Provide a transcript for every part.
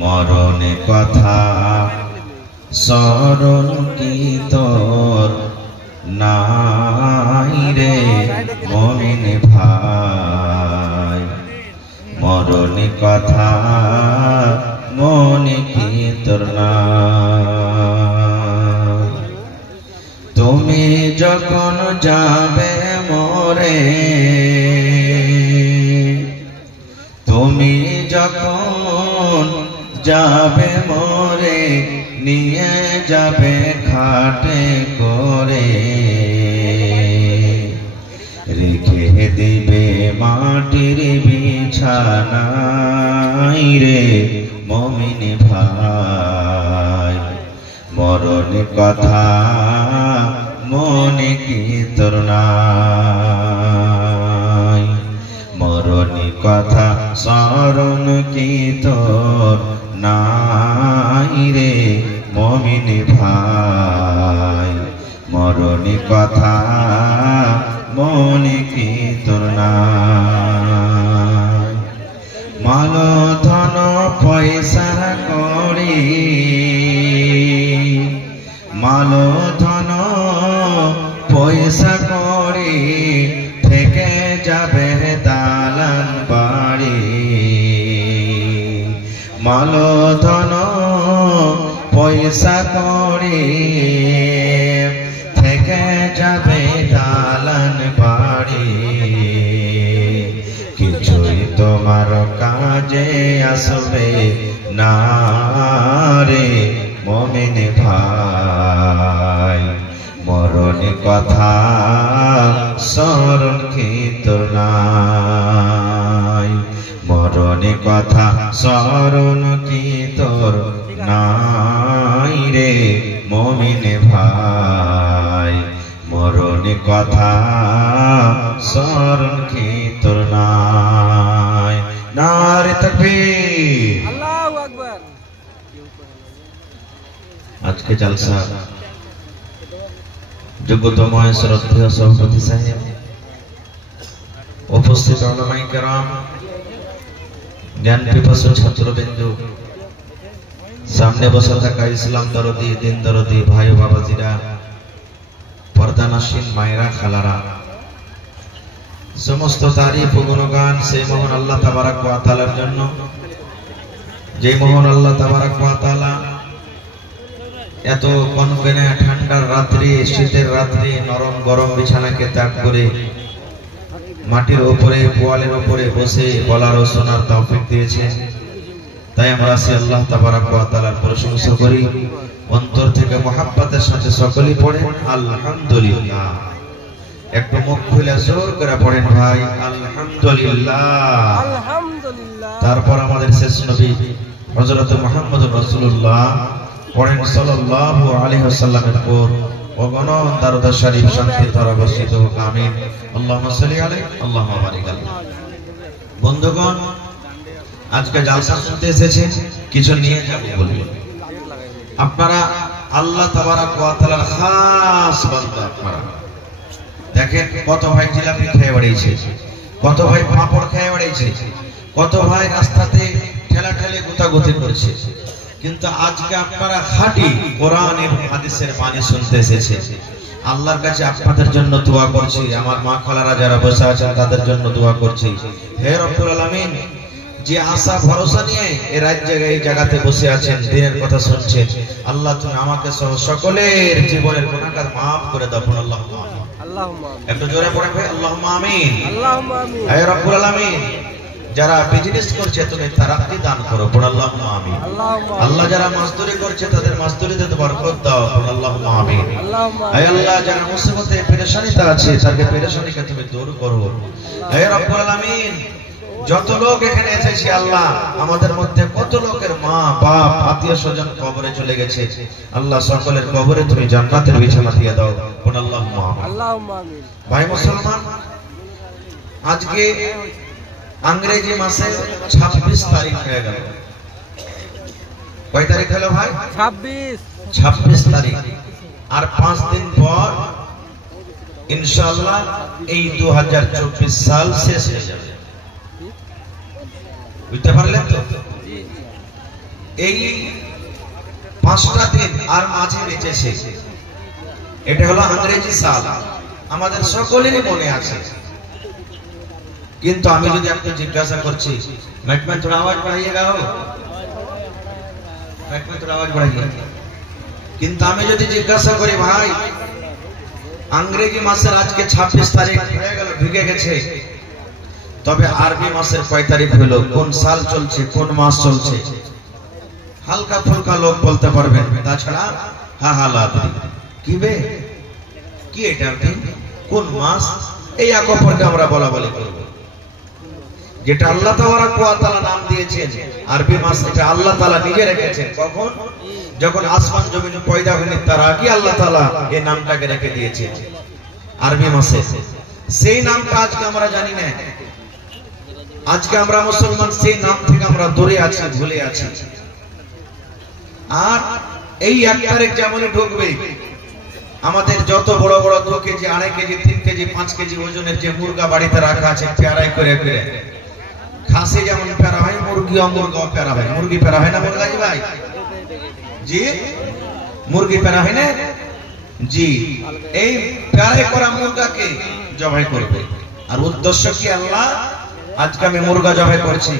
মরণে কথা স্মরণ কি তোর নাই রে মুমিন ভাই, মরণে কথা মনে কি তোর নাই। তুমি যখন যাবে মরে, তুমি যখন যাবে মরে, নিয়ে যাবে খাটে করে, রেখে দিবে মাটির বিছানায় রে মুমিন ভাই, মরণ কথা মনে কি তোর নাই, মরণ কথা স্মরণ কি তোর নাই রে মুমিন ভাই, মরণ কথা মনে কি তোর নাই। মাল ধন পয়সা করি, মাল ধন পয়সা করি, থেকে যাবে দালান বাড়ি, মাল ধন পয়সা করি, থেকে যাবে দালান বাড়ি, কিছুই তোমার কাজে আসবে না রে মুমিন ভাই, মরণ কথা স্মরণ কি তোর নাই, মরণ কথা স্মরণ কি তোর নাই রে মুমিন ভাই, মরণ কথা স্মরণ কি তোর নাই। নারে তাকবীর, আল্লাহু আকবার। আজকে জলসা যোগ্যতম শ্রদ্ধেয় সভাপতি সাহেব, উপস্থিত উলামায়ে কেরাম, জ্ঞান পিপাসু ছাত্রবৃন্দু, সামনে বসে থাকা ইসলাম দরদি দিন দরদি ভাই ও বাবাজিরা, পর্দানাসীন মায়েরা খালারা, সমস্ত তারিফ ও গুণগান সেই মহান আল্লাহ তাবারক ওয়া তাআলার জন্য, যে মহান আল্লাহ তাবারক ওয়া তাআলা এত কনকনে ঠান্ডার রাত্রি, শীতের রাত্রি নরম গরম বিছানাকে ত্যাগ করে মাটির উপরে পোয়ালের উপরে বসে বলার ও শোনার তৌফিক দিয়েছেন। তাই আমরা সে আল্লাহ তাবারক ওয়া তাআলার প্রশংসা করি, অন্তর থেকে মুহাব্বতের সাথে সকলেই পড়েন আলহামদুলিল্লাহ। একটু মুখ খুলে জোর করে পড়েন ভাই আলহামদুলিল্লাহ। আলহামদুলিল্লাহ। তারপর আমাদের শেষ নবী হযরত মুহাম্মদুর রাসূলুল্লাহ পড়েন সাল্লাল্লাহু আলাইহি ওয়াসাল্লামের উপর অগণন দরুদ শরীফ শান্তির ধারা বর্ষিত হোক, আমিন। আল্লাহুম্মা সাল্লি আলাইহি আল্লাহুম্মা বারিক আলাইহি। বন্ধুগণ, আজকে জালসা শুনতে এসেছেন, কিছু নিয়ে যাব বলি। আপনারা আল্লাহ তাবারক ওয়া তাআলার খাস বান্দা। আপনারা দেখেন কত ভাই জিলাপি খেয়ে বেড়িয়েছে, কত ভাই পাঁপড় খেয়ে বেড়িয়েছে, কত ভাই রাস্তাতে ঠেলাঠেলি গুতাগুতি করছে, কিন্তু আজকে আপনারা খাঁটি কোরআনের হাদিসের বাণী শুনতে এসেছে। আল্লাহর কাছে আপনাদের জন্য দোয়া করছি, আমার মা খালারা যারা বসে আছেন তাদের জন্য দোয়া করছি। হে রব্বুল আলামিন, যে আশা ভরসা নিয়ে এই জায়গায় এই জায়গাতে বসে আছেন, দিনের কথা শুনছেন, আল্লাহ তুমি আমাকে সহ সকলের জীবনের গুনাহগার maaf করে দাও। আল্লাহুম্মা আমিন। আল্লাহুম্মা আমিন। একটু জোরে পড়ে ভাই আল্লাহুম্মা আমিন। আল্লাহুম্মা আমিন। হে রব্বুল আলামিন, যারা বিজনেস করছে তুমি তারাক্কি দান করো, পড় আল্লাহুম্মা আমিন। আল্লাহুম্মা আল্লাহ যারা মাসদুরি করছে তাদের মাসদুরিতে বরকত দাও, পড় আল্লাহুম্মা আমিন। আল্লাহুম্মা হে আল্লাহ, যারা মুসিবতে পেরেশানিতে আছে তাদের পেরেশানিকে তুমি দূর করো। হে রব্বুল আলামিন, যত লোক এখানে এসেছে আল্লাহ, আমাদের মধ্যে কত লোকের মা বাপ আত্মীয় স্বজন কবরে চলে গেছে, আল্লাহ সকলের কবরে তুমি জান্নাতের বিছানা দিয়ে দাও, পড় আল্লাহুম্মা আমিন। আল্লাহুম্মা আমিন। ভাই মুসলমান, আজকে अंग्रेजी मासे 26 तारीख হয়ে গেল। কয় তারিখ হলো ভাই? 26 তারিখ। আর 5 দিন পর ইনশাআল্লাহ এই 2024 সাল শেষ হয়ে যাবে। বুঝতে পারলেন তো? এই 5টা দিন আর মাঝে বেঁচেছে, এটা হলো ইংরেজি সাল, আমাদের সকলেরই মনে আছে। কিন্তু আমি যদি আপনাকে জিজ্ঞাসা করছি, मैक में थोड़ा आवाज बढ़ाइएगा हो, मैक में थोड़ा आवाज बढ़ाइए। কিন্তু আমি যদি জিজ্ঞাসা করি ভাই ইংরেজি মাসের আজকে 26 তারিখ হয়ে গেল, ঢুকে গেছে, তবে আরবি মাসের কয় তারিখ হলো, কোন সাল চলছে, কোন মাস চলছে, হালকা ফুলকা লোক বলতে পারবেন, তাছাড়া হাহালাত কি বে কি এটা কোন মাস, এই এক অপরকে আমরা বলা বলি করব। যেটা আল্লাহ তাবারক ওয়া তাআলা নাম দিয়েছেন আরবি মাস, এটা আল্লাহ তাআলা নিজে রেখেছেন। কখন? যখন আসমান জমিন পয়দা হয়নি তার আগে আল্লাহ তাআলা এই নামটাকে রেখে দিয়েছেন আরবি মাসে। সেই নামটা আজকে আমরা জানি না, আজকে আমরা মুসলমান সেই নাম থেকে আমরা দূরে আছি, ভুলে আছি। আর এই 1 তারিখ যেমনই ঢুকবে, আমাদের যত বড় বড় 2 কেজি 2.5 কেজি 3 কেজি 5 কেজি ওজনের যে মুরগা বাড়িতে রাখা আছে পেয়ারাই করে করে, খাসি যেমন পেয়ারা হয়, মুরগিও পেয়ারা হয়। মুরগি পেয়ারা হয় না মুরগাজি ভাই? জি, মুরগি পেয়ারা হয় না জি। এই পেয়ারাই করা মুরগাকে জবাই করবে। আর উদ্দেশ্য কি? আল্লাহ আজকে আমি মুরগা জবাই করছি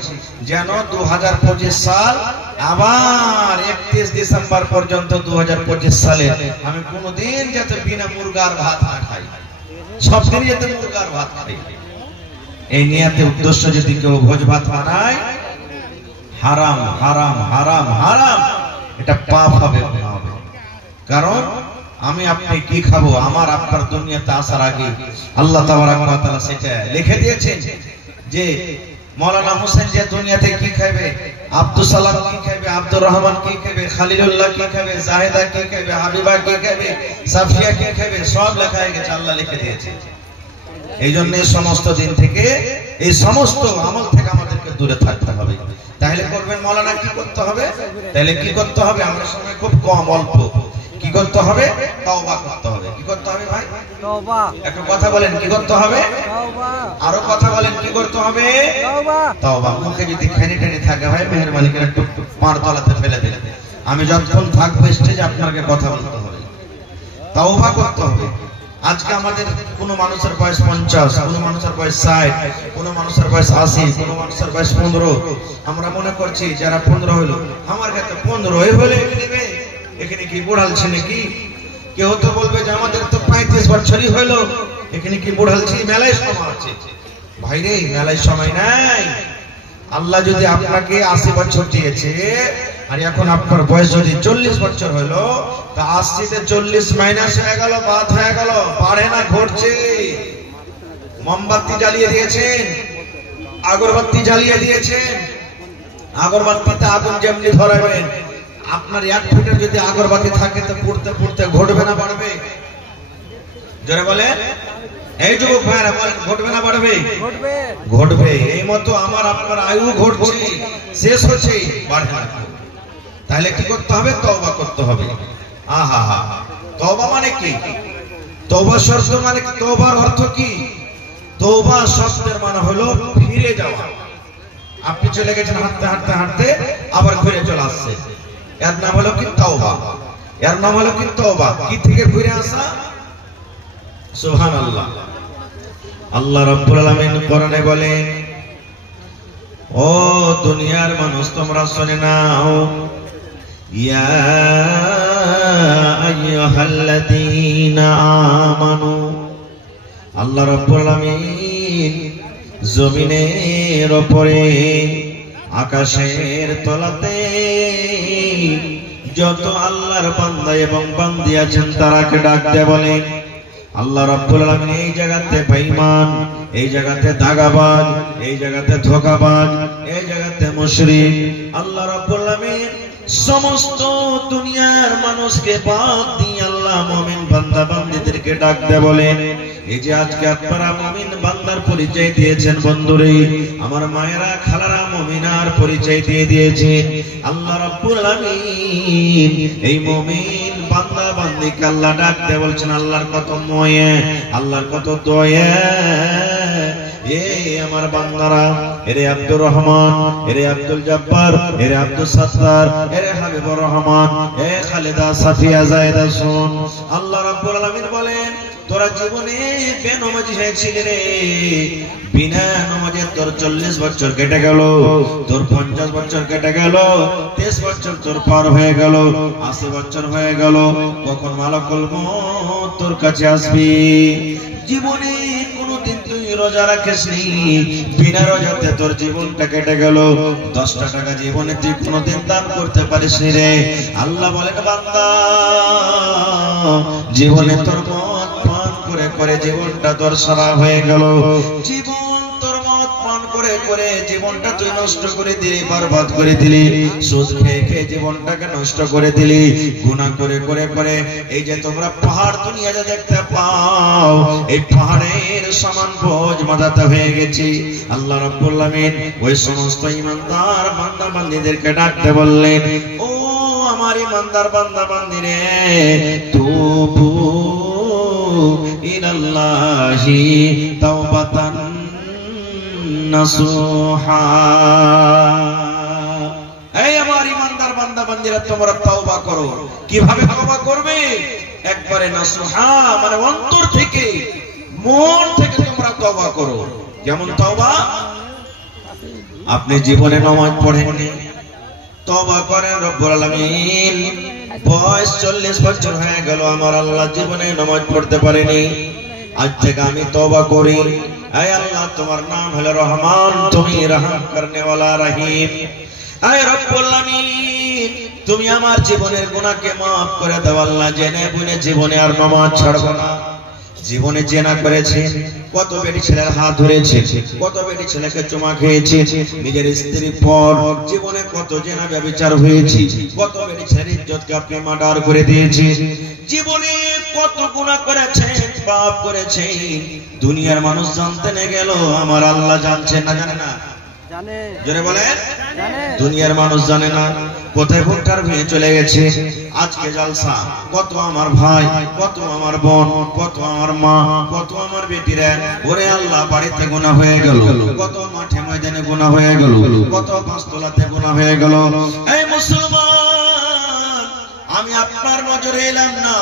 যেন 2025 সাল আবার 31 ডিসেম্বর পর্যন্ত 2025 সালে আমি কোনোদিন যাতে বিনা মুরগার ভাত না খাই, সব দিন যাতে মুরগার ভাত খাই। এই নিয়তে উদ্দেশ্য যদি কেউ ভোজ ভাত বানায়, হারাম হারাম হারাম হারাম, এটা পাপ হবে। কারণ আমি আপনি কি খাবো, আমার আপনার দুনিয়াতে আসার আগে আল্লাহ তাবারক ওয়া তাআলা সেটা লিখে দিয়েছেন যে মৌলানা হোসেন যে দুনিয়াতে কি খাবে, আব্দুল সালাম কি খাবে, আব্দুর রহমান কি খাবে, খালিলুল্লাহ কি খাবে, জাহেদা কি খাবে, হাবিবা কি খাবে, সাফিয়া কি খাবে, সব লেখা হয়ে গেছে, আল্লাহ লিখে দিয়েছে। এই জন্য এই সমস্ত দিন থেকে, এই সমস্ত আমল থেকে আমাদেরকে দূরে থাকতে হবে। তাহলে করবেন মৌলানা কি করতে হবে? তাহলে কি করতে হবে? আমাদের সময় খুব কম, অল্প। কি করতে হবে? তওবা করতে হবে। কি করতে হবে ভাই? তওবা। একটু কথা বলেন, কি করতে হবে? তওবা। আরো কথা বলেন, কি করতে হবে? তওবা। তওবা। মুখে যদি খানি টানি থাকে ভাই, মেহেরবানি করে একটু পার তলাতে ফেলে দিন। আমি যতক্ষণ থাকবো স্টেজে আপনাকে কথা বলতে হবে, তওবা করতে হবে। আজকে আমাদের কোন মানুষের বয়স 50, কোন মানুষের বয়স 60, কোন মানুষের বয়স 80, কোন মানুষের বয়স 15। আমরা মনে করছি যারা 15 হলো, আমার কাছে 15 হলে এখানে কি বুড়ালছে নাকি? কেউ তো বলবে যে আমাদের তো 35 বছরই হলো, এখানে কি বুড়ালছি? মেলায় সময় আছে ভাই রে, মেলায় সময় নাই। আল্লাহ যদি আপনাকে 80 বছর দিয়েছে আর এখন আপনার বয়স যদি 40 বছর হলো, তা 80 তে 40 মাইনাস হয়ে গেল, বাদ হয়ে গেল, বাড়ে না ঘটছে। মোমবাতি জ্বালিয়ে দিয়েছেন, আগরবাতি জ্বালিয়ে দিয়েছেন, আগরবাতিতে আগুন যেমনি ধরাবেন, আপনার 1 ফুটের যদি আগরবাতি থাকে তো পুড়তে পুড়তে ঘটবে না বাড়বে? জোরে বলেন, এই যুবক ভাইরা বলেন, ঘটবে না বাড়বে? ঘটবে, ঘটবে। এই মতো আমার আপনার আয়ু ঘটছে, শেষ হচ্ছে, বাড়বে না। তাহলে কি করতে হবে? তওবা করতে হবে। আহা হা, তওবা মানে কি? তওবা শব্দ মানে, তওবার অর্থ কি? তওবা শব্দের মানে হলো ফিরে যাওয়া। আপনি চলে গেছেন হাঁটতে হাঁটতে হাঁটতে, আবার ঘুরে চলে আসছে, এর নাম হলো কি? তওবা। এর নাম হলো কি? তওবা। কি থেকে ঘুরে আসা? সুবহানাল্লাহ। আল্লাহ রাব্বুল আলামিন কোরআনে বলেন, ও দুনিয়ার মানুষ তোমরা শুনে নাও, ইয়া আইয়ুহাল্লাযীনা আমানু। আল্লাহ রাব্বুল আলামিন জমিনের উপরে, আকাশের তলাতে যত আল্লাহর বান্দা এবং বান্দি আছেন তারাকে ডাক দিয়ে বলেন, আল্লাহ রাব্বুল আলামিন এই জায়গাতে বেঈমান, এই জায়গাতে দাগাবাজ, এই জায়গাতে ধোঁকাবাজ, এই জায়গাতে মুশরিক, আল্লাহ রাব্বুল আলামিন সমস্ত দুনিয়ার মানুষকে বাদ দিয়ে আল্লাহ মুমিন বান্দা বান্দীদেরকে ডাক দিয়ে বলেন, এই যে আজকে আপনারা মুমিন বান্দার পরিচয় দিয়েছেন বন্ধুরে, আমার মায়েরা খালারা মুমিনার পরিচয় দিয়ে দিয়েছেন। আল্লাহ রাব্বুল আলামিন এই মুমিন বান্দা বান্দীকে আল্লাহ ডাক দিয়ে বলছেন, আল্লাহর কত ময়া, আল্লাহর কত দয়া, এ আমার বান্দারা, এরে আব্দুর রহমান, এরে আব্দুল জব্বার, এরে আব্দুল সত্তার, এরে হাবিবুর রহমান, এ খালেদা সাফিয়া জায়েদা শুন, আল্লাহ রাব্বুল আলামিন বলেন তোরা জীবনে বেনামাজি হয়েছিলি রে, বিনা নামাজে তোর 40 বছর কেটে গেল, তোর 50 বছর কেটে গেল, 30 বছর তোর পার হয়ে গেল, 80 বছর হয়ে গেল, কখন মালাকুল মউত তোর কাছে আসবি? জীবনে কোনদিন তুই রোজা রাখিসনি, বিনা রোজাতে তোর জীবনটা কেটে গেল, 10 টাকা জীবনে তুই কোনদিন দান করতে পারিসনি রে। আল্লাহ বলেন বান্দা, জীবনে তোর মদ পান করে করে জীবনটা তোর সারা হয়ে গেল, জীবন তোর মদ পান করে করে জীবনটা তুই নষ্ট করে দিলি, বরবাদ করে দিলি, সুদ খেয়ে খেয়ে জীবনটাকে নষ্ট করে দিলি, গুনাহ করে করে করে এই যে তোমরা পাহাড় দুনিয়াতে দেখতে পাও, এই পাহাড়ের সমান বোঝ মাথাতে হয়ে গেছি। আল্লাহ রাব্বুল আলামিন ওই সমস্ত ঈমানদার বান্দা বান্দীদেরকে ডাকতে বললেন, ও আমার ঈমানদার বান্দা বান্দীরে, তুবু ইলাল্লাহি তাওবাতান নাসুহা। এই আমার ঈমানদার বান্দা বান্দীরা, তোমরা তওবা করো। কিভাবে তওবা করবে? একবারে নাসুহা, মানে অন্তর থেকে, মন থেকে তোমরা তওবা করো। যেমন তওবা, আপনি জীবনে নামাজ পড়েননি, তওবা করেন, রব্বুল আলামিন বয়স 40 বছর হয়ে গেল, আমার আল্লাহ জীবনে নামাজ পড়তে পারেনি, আজ থেকে আমি তওবা করি। আয় আল্লাহ, তোমার নাম হলো রহমান, তুমি রহম করনে ওয়ালা রহিম। আয় রব্বুল আলামিন, তুমি আমার জীবনের গুনাহকে maaf করে দাও আল্লাহ, জেনে বুঝে জীবনে আর নামাজ ছাড়ব না। জীবনে জেনা করেছে, কত বেটি ছেলের হাত ধরেছে, কত বেটি ছেলেকে চুমা খেয়েছে, নিজের স্ত্রীর পর জীবনে কত জেনা ব্যভিচার হয়েছে, কত বেটি ছেলের ইজ্জতকে আপনি মার্ডার করে দিয়েছে, জীবনে কত গুনাহ করেছেন, পাপ করেছেন, দুনিয়ার মানুষ জানতে না গেল, আমার আল্লাহ জানছেন না জানে না? জানে। জোরে বলেন, জানে। দুনিয়ার মানুষ জানে না। কোথায় ভোটার হয়ে চলে গেছে, আজকে জলসা, কত আমার ভাই, কত আমার বোন, কত আমার মা, কত আমার বেটিরা, ওরে আল্লাহ বাড়িতে গুনাহ হয়ে গেল, কত মাঠে ময়দানে গুনাহ হয়ে গেল, কত পাঁচতলাতে গুনাহ হয়ে গেল। এই মুসলমান, আমি আপনার নজরে এলাম না,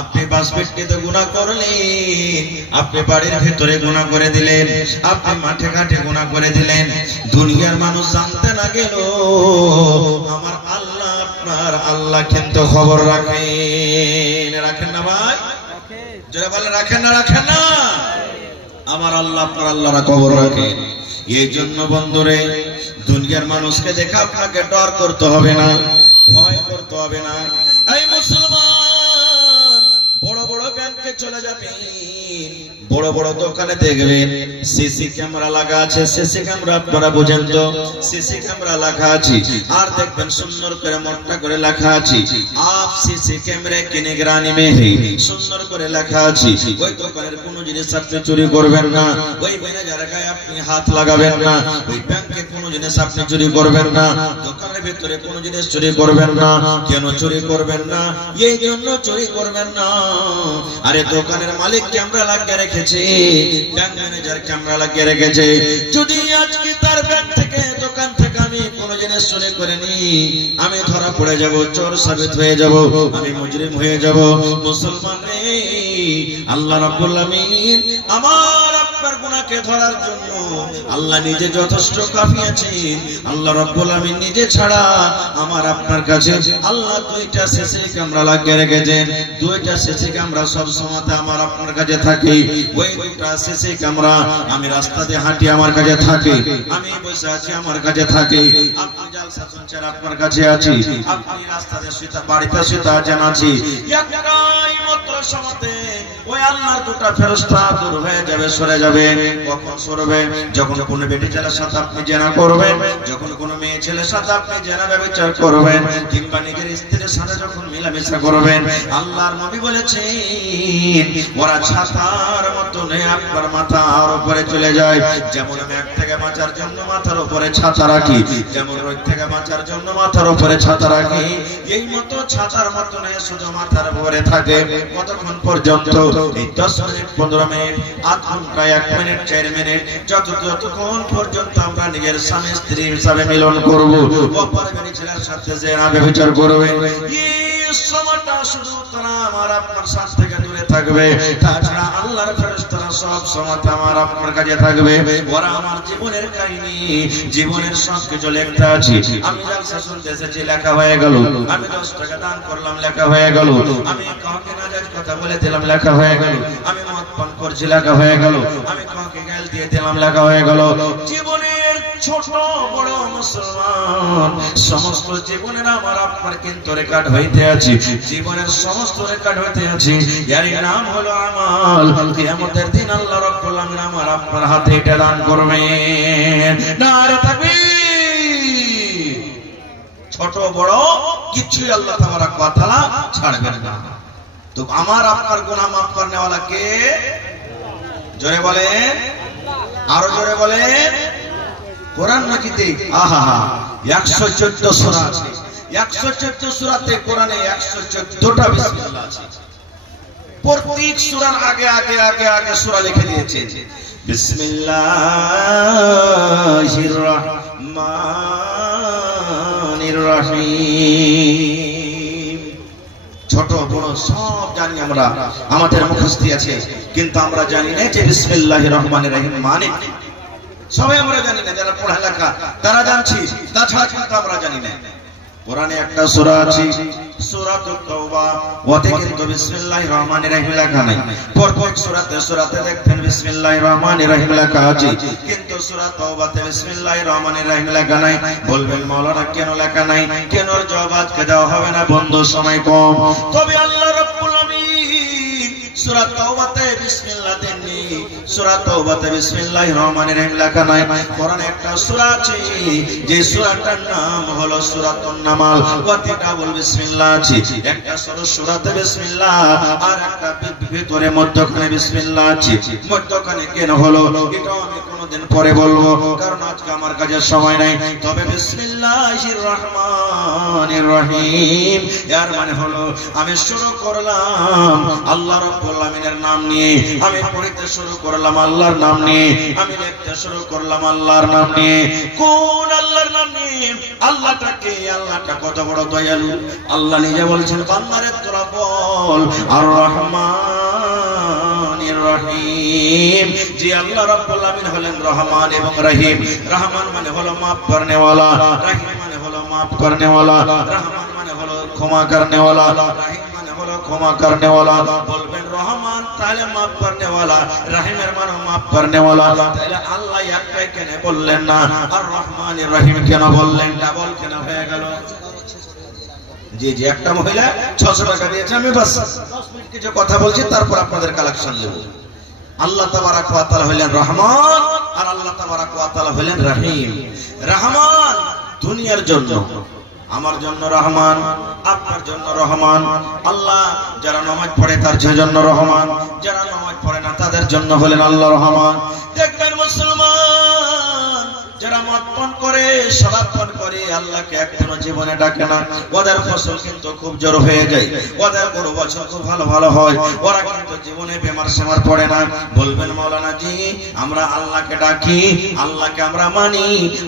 আপনি বাসপেটকে গুনাহ করলেন, আপনি বাড়ির ভেতরে গুনাহ করে দিলেন, আপনি মাঠে ঘাটে গুনাহ করে দিলেন, দুনিয়ার মানুষ জানতে না গেল, আমার আল্লাহ আপনার আল্লাহ কিন্তু খবর রাখেন। রাখেন না ভাই? যারা বলে রাখেন না, রাখেন না? আমার আল্লাহ আপনার আল্লাহরা খবর রাখেন। এই জন্য বন্ধুরে, দুনিয়ার মানুষকে দেখে আপনাকে ডর করতে হবে না, ভয় করতে হবে না। এই মুসলমান, বড় বড় ব্যাংকে চলে যাবেন, বড় বড় দোকানে দেখবেন সিসি ক্যামেরা লাগা আছে, সিসি ক্যামেরা আপনারা বুঝেন তো, সিসি ক্যামেরা লেখা আছে, আর দেখবেন সুন্দর করে মোটা করে লেখা আছে, আপ সিসি ক্যামেরা কি নিগরানি মে হে, সুন্দর করে লেখা আছে। ওই দোকানের কোন জিনিস আপনি চুরি করবেন না, ওই ম্যানেজারের গায়ে আপনি হাত লাগাবেন না, ওই ব্যাংকে কোন জিনিস আপনি চুরি করবেন না, দোকানের ভিতরে কোন জিনিস চুরি করবেন না। কেন চুরি করবেন না? এই জন্য চুরি করবেন না, আরে দোকানের মালিক ক্যামেরা লাগিয়ে রেখেছে, ব্যাংক ম্যানেজার ক্যামেরা লাগিয়ে রেখেছে, যদি আজকে তার ব্যাংক থেকে, দোকান থেকে আমি কোন জিনিস চুরি করিনি, আমি ধরা পড়ে যাব, চোর সাবিত হয়ে যাব, আমি মুজরিম হয়ে যাব। মুসলমান রে, আল্লাহ রাব্বুল আলামিন আমার আপনার গুনাহকে ধরার জন্য আল্লাহ নিজে যথেষ্ট কাফি আছেন। আল্লাহ রাব্বুল আলামিন নিজে ছাড়া আমার আপনার কাছে আল্লাহ 2টা সিসি ক্যামেরা লাগিয়ে রেখেছেন, 2টা সিসি ক্যামেরা সব সময় আমার আপনার কাছে থাকে। ওই 2টা সিসি ক্যামেরা আমি রাস্তা দিয়ে হাঁটি, আমার কাছে থাকে, আমি বসে আছি, আমার কাছে থাকে, আপনি জালসা শুনছেন, আপনার কাছে আছে, আপনি রাস্তা দিয়ে শুতে, বাড়িতে শুতে আছেন, আছি, একটাই মাত্র সময়তে ওই আল্লাহর 2টা ফেরেশতা দূর হয়ে যাবে, সরে যাবে। কখন সরবে? যখন কোনো বেটি ছেলের সাথে আপনি জেনা করবেন, যখন কোনো মেয়ে ছেলের সাথে আপনি জেনা ব্যভিচার করবেন, কিংবা নিজের স্ত্রীর সাথে যখন মেলামেশা করবেন। আল্লাহর নবী বলেছেন, ওরা ছাতার মতো নেই, আপনার মাথার উপরে চলে যায়। যেমন মেঘ থেকে বাঁচার জন্য মাথার উপরে ছাতা রাখি, যেমন রোদ থেকে বাঁচার জন্য মাথার উপরে ছাতা রাখি, এই মতো ছাতার মতো নেই, শুধু মাথার উপরে থাকে। কত যতক্ষণ পর্যন্ত এই 10 মিনিট 15 মিনিট আধ ঘন্টা 1 মিনিট 4 মিনিট যতক্ষণ পর্যন্ত আমরা নিজের স্বামী স্ত্রী হিসাবে মিলন করব, অপরজনের ছেলের সাথে যে না ব্যভিচার করবে, এই সময়টা শুধু তারা আমার আপনার সাথে থেকে দূরে থাকবে। তাছাড়া আল্লাহর ফেরেশতারা সব সময় আমার আপনার কাছে থাকবে। ওরা আমার জীবনের কাহিনী, জীবনের সব কিছু লেখা আছে। আমি জালসা শুনতে এসেছি, লেখা হয়ে গেল। আমি 10 টাকা দান করলাম, লেখা হয়ে গেল। আমি কাউকে নাজায়েজ কথা বলে দিলাম, লেখা হয়ে গেল। আমি মদ পান করছি, লেখা হয়ে গেল। আমি কাউকে গাল দিয়ে দিলাম, লেখা হয়ে গেল। জীবনের ছোট বড় মুসলমান সমস্ত জীবনের আমার আপনার কিন্তু রেকর্ড হইতে আছে। জীবনের সমস্ত রেকর্ড হইতে আছে। এর নাম হলো আমাল। কিয়ামতের দিন আল্লাহ রাব্বুল আলামিন আমার আপনার হাতে এটা দান করবেন। নারে তাকবীর। ছোট বড় কিছুই আল্লাহ তাবারক ওয়া তাআলা ছাড়বেন না। তো আমার আপনার গুনাহ মাফ করনে ওয়ালা কে? জোরে বলেন, আরো জোরে বলেন। কোরআন মাজিদে 114 সূরা আছে। 114 সূরাতে কোরআনে 114টা বিসমিল্লাহ আছে। প্রত্যেক সূরার আগে আগে আগে আগে সূরা লিখে দিয়েছে বিসমিল্লাহির রহমানির রহিম। ছোট বড় সব জানি আমরা, আমাদের মুখস্থ আছে, কিন্তু আমরা জানি না যে বিসমিল্লাহির রহমানির রহিম মানে সবাই আমরা জানি না। যারা পড়ালেখা তারা জানছি, তাছাড়া কিন্তু আমরা জানি না। কোরআনে একটা সূরা আছে সূরাতুত তাওবা, ওতে কিন্তু বিসমিল্লাহির রহমানির রহিম লেখা নাই। পরপর সূরাতে দেখবেন বিসমিল্লাহির রহমানির রহিম লেখা আছে, কিন্তু সূরা তাওবাতে বিসমিল্লাহির রহমানির রহিম লেখা নাই। বলবেন মাওলানা কেন লেখা নাই? কেন জবাব আজকে দেওয়া হবে না, বন্ধ, সময় কম। তবে আল্লাহ রাব্বুল আমিন সূরা তাওবাতে বিসমিল্লাহ দেননি, সূরা তাওবাতে বিসমিল্লাহির রহমানির রহিম লেখা নাই। কোরআনে একটা সূরা আছে, যে সূরাটার নাম হলো সূরাতুন নামাল, ওতে ডাবল বিসমিল্লাহ আছে। একটা সূরাতে বিসমিল্লাহ আর একটা ভিতরে মধ্যখানে বিসমিল্লাহ আছে। মধ্যখানে কেন হলো এটা আমি কোনদিন পরে বলবো, কারণ আজকে আমার কাছে সময় নাই। তবে বিসমিল্লাহির রহমানির রহিম এর মানে হলো আমি শুরু করলাম আল্লাহ রাব্বুল আমিনের নাম নিয়ে, আমি পড়তে শুরু করলাম আল্লাহর নাম নিয়ে, আমি লিখতে শুরু করলাম আল্লাহর নাম নিয়ে। কোন আল্লাহর নাম নিয়ে? আল্লাহটাকে, আল্লাহটা কত বড় দয়ালু। আল্লাহ নিজে বলছেন বান্দারে তোরা বল আর রহমানির রহিম। যে আল্লাহ রাব্বুল আমিন হলেন রহমান এবং রহিম। রহমান মানে হলো মাফ করনে ওয়ালা, রহিম মানে হলো মাফ করনে ওয়ালা। রহমান মানে হলো ক্ষমা করনে ওয়ালা, রহিম মানে হলো ক্ষমা করনে ওয়ালা। বলবেন রহমান তাহলে মাফ করনে ওয়ালা, রহিমের মানে মাফ করনে ওয়ালা। তাহলে আল্লাহ একটাই কেন বললেন না আর রহমানির রহিম কেন বললেন? ডাবল কেন হয়ে গেল? জি জি, একটা মহিলা 600 টাকা দিয়েছে। আমি বাস 10 মিনিট কিছু কথা বলছি, তারপর আপনাদের কালেকশন নেব। আল্লাহ তাবারক ওয়া তাআলা হলেন রহমান আর আল্লাহ তাবারক ওয়া তাআলা হলেন রহিম। রহমান দুনিয়ার জন্য, আমার জন্য রহমান, আপনার জন্য রহমান। আল্লাহ যারা নামাজ পড়ে তার জন্য রহমান, যারা নামাজ পড়ে না তাদের জন্য হলেন আল্লাহ রহমান। দেখবেন মুসলমান যারা মদ পান করে, শরাব পান করে, আল্লাহকে একদিনও জীবনে ডাকে না। ওদের ফসল কিন্তু খুব জোর হয়ে যায়, ওদের গরু বছর খুব ভালো ভালো হয়, ওরা কিন্তু জীবনে বেমার সেমার পড়ে না। বলবেন মাওলানা জি আমরা আল্লাহকে ডাকি, আল্লাহকে আমরা মানি,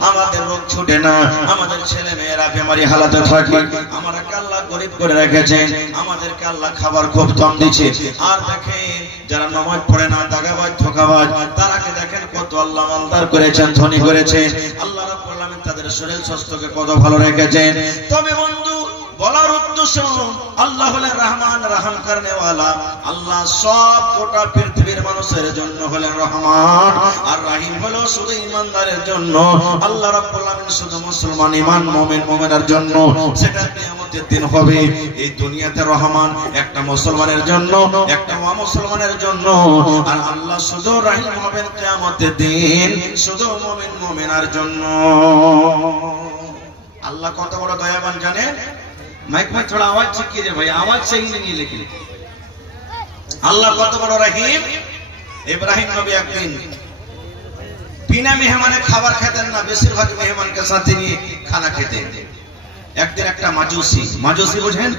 আমাদের রোগ ছুটে না, আমাদের ছেলে মেয়েরা বেমারি হালাতে থাকে, আমাদেরকে আল্লাহ গরিব করে রেখেছেন, আমাদেরকে আল্লাহ খাবার খুব কম দিচ্ছে। আর দেখেন যারা নামাজ পড়ে না, দাগাবাজ ধোঁকাবাজ, তারাকে দেখেন কত আল্লাহ মালদার করেছেন, ধনী করেছেন। আল্লাহ রাব্বুল আমিন তাদের শরীর স্বাস্থ্যকে কত ভালো রেখেছেন। তবে বন্ধু বলার উদ্দেশ্য আল্লাহ হলেন রহমান, রহম করনে ওয়ালা। আল্লাহ সব গোটা পৃথিবীর মানুষের জন্য হলেন রহমান, আর রহিম হলো শুধু ঈমানদারের জন্য। আল্লাহ রাব্বুল আমিন শুধু মুসলমান ঈমান মুমিন মুমিনার জন্য, সেটা কিয়ামতের দিন হবে। এই দুনিয়াতে রহমান একটা মুসলমানের জন্য, একটা অমুসলমানের জন্য, আর আল্লাহ শুধু রহিম হবেন কিয়ামতের দিন শুধু মুমিন মুমিনার জন্য। আল্লাহ কত বড় দয়াবান জানেন? माइक में थोड़ा आवाज चेक कीजिए भाई, आवाज सही नहीं है लेकिन। अल्लाह कत बड़ रहीम। इब्राहिम नबी একদিন বিনা মেহমানে খাবার খেতেন না, বেশিরভাগ মেহমানকে সাথে নিয়ে খানা খেতেন। একদিন একটা মাজুসি, মাজুসি বুঝেন?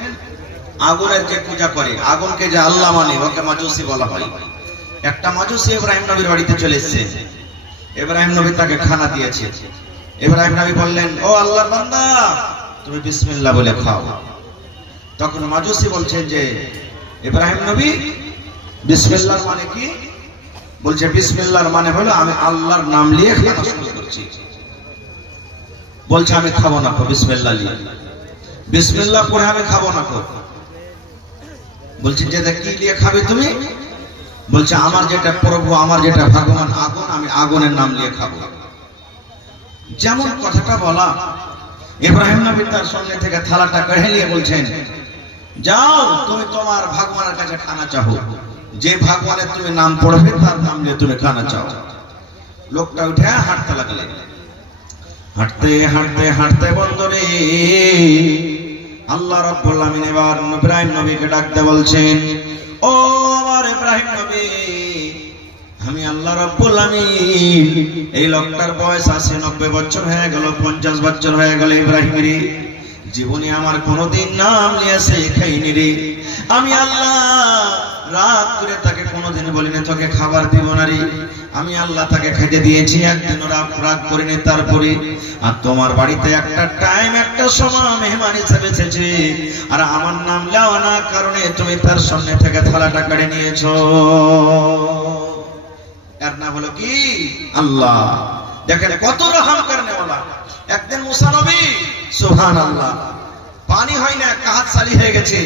আগুনের যে পূজা করে, আগুনকে যে আল্লাহ মানে, ওকে মাজুসি বলা হয়। একটা মাজুসি ইব্রাহিম নবীর বাড়িতে চলে এসেছে। ইব্রাহিম নবী তাকে খানা দিয়েছে। ইব্রাহিম নবী বললেন, ও আল্লাহর বান্দা, তুমি বিসমিল্লাহ বলে খাও। তখন মাজুসি বলছে যে, ইব্রাহিম নবী, বিসমিল্লাহর মানে কি? বলছে, বিসমিল্লাহর মানে হলো আমি আল্লাহর নাম নিয়ে খাওয়া শুরু করছি। বলছে, আমি খাবো না কো, বিসমিল্লাহ নিয়ে, বিসমিল্লাহ পড়ে আমি খাবো না কো। বলছি, যে কি নিয়ে খাবে তুমি? বলছে, আমার যেটা প্রভু, আমার যেটা ভগবান আগুন, আমি আগুনের নাম নিয়ে খাবো। যেমন কথাটা বলা, ইব্রাহিম নবী তার সঙ্গে থেকে থালাটা কেড়ে নিয়ে বলছেন, যাও তুমি তোমার ভগবানের কাছে খানা চাও, যে ভগবানের তুমি নাম পড়বে তার নাম নিয়ে তুমি খানা চাও। লোকটা উঠে হাঁটতে লাগলেন। হাঁটতে হাঁটতে হাঁটতে বন্ধুরে আল্লাহ রাব্বুল আমিন এবার ইব্রাহিম নবীকে ডাকতে বলছেন, ও আমার ইব্রাহিম নবী, আমি আল্লাহ রাব্বুল আমিন, এই লোকটার বয়স 80-90 বছর হয়ে গেল, 50 বছর হয়ে গেল, ইব্রাহিম রে, জীবনে আমার কোনোদিন নাম নিয়ে শেখাইনি রে। আমি আল্লাহ রাগ করে তাকে কোনোদিন বলিনি তোকে খাবার দিব না রে। আমি আল্লাহ তাকে খেতে দিয়েছি, একদিনও রাগ করিনি। তারপরে আর তোমার বাড়িতে একটা টাইম, একটা সময় মেহমান হিসেবে এসেছে, আর আমার নাম নেওয়া না কারণে তুমি তার সামনে থেকে থালাটা কেড়ে নিয়েছো। এর নাম হলো কি? আল্লাহ। দেখেন কত রহম করনে ওয়ালা। একদিন মুসা নবী, সুবহানাল্লাহ, পানি হয় না, কাহাত সালি হয়ে গেছে,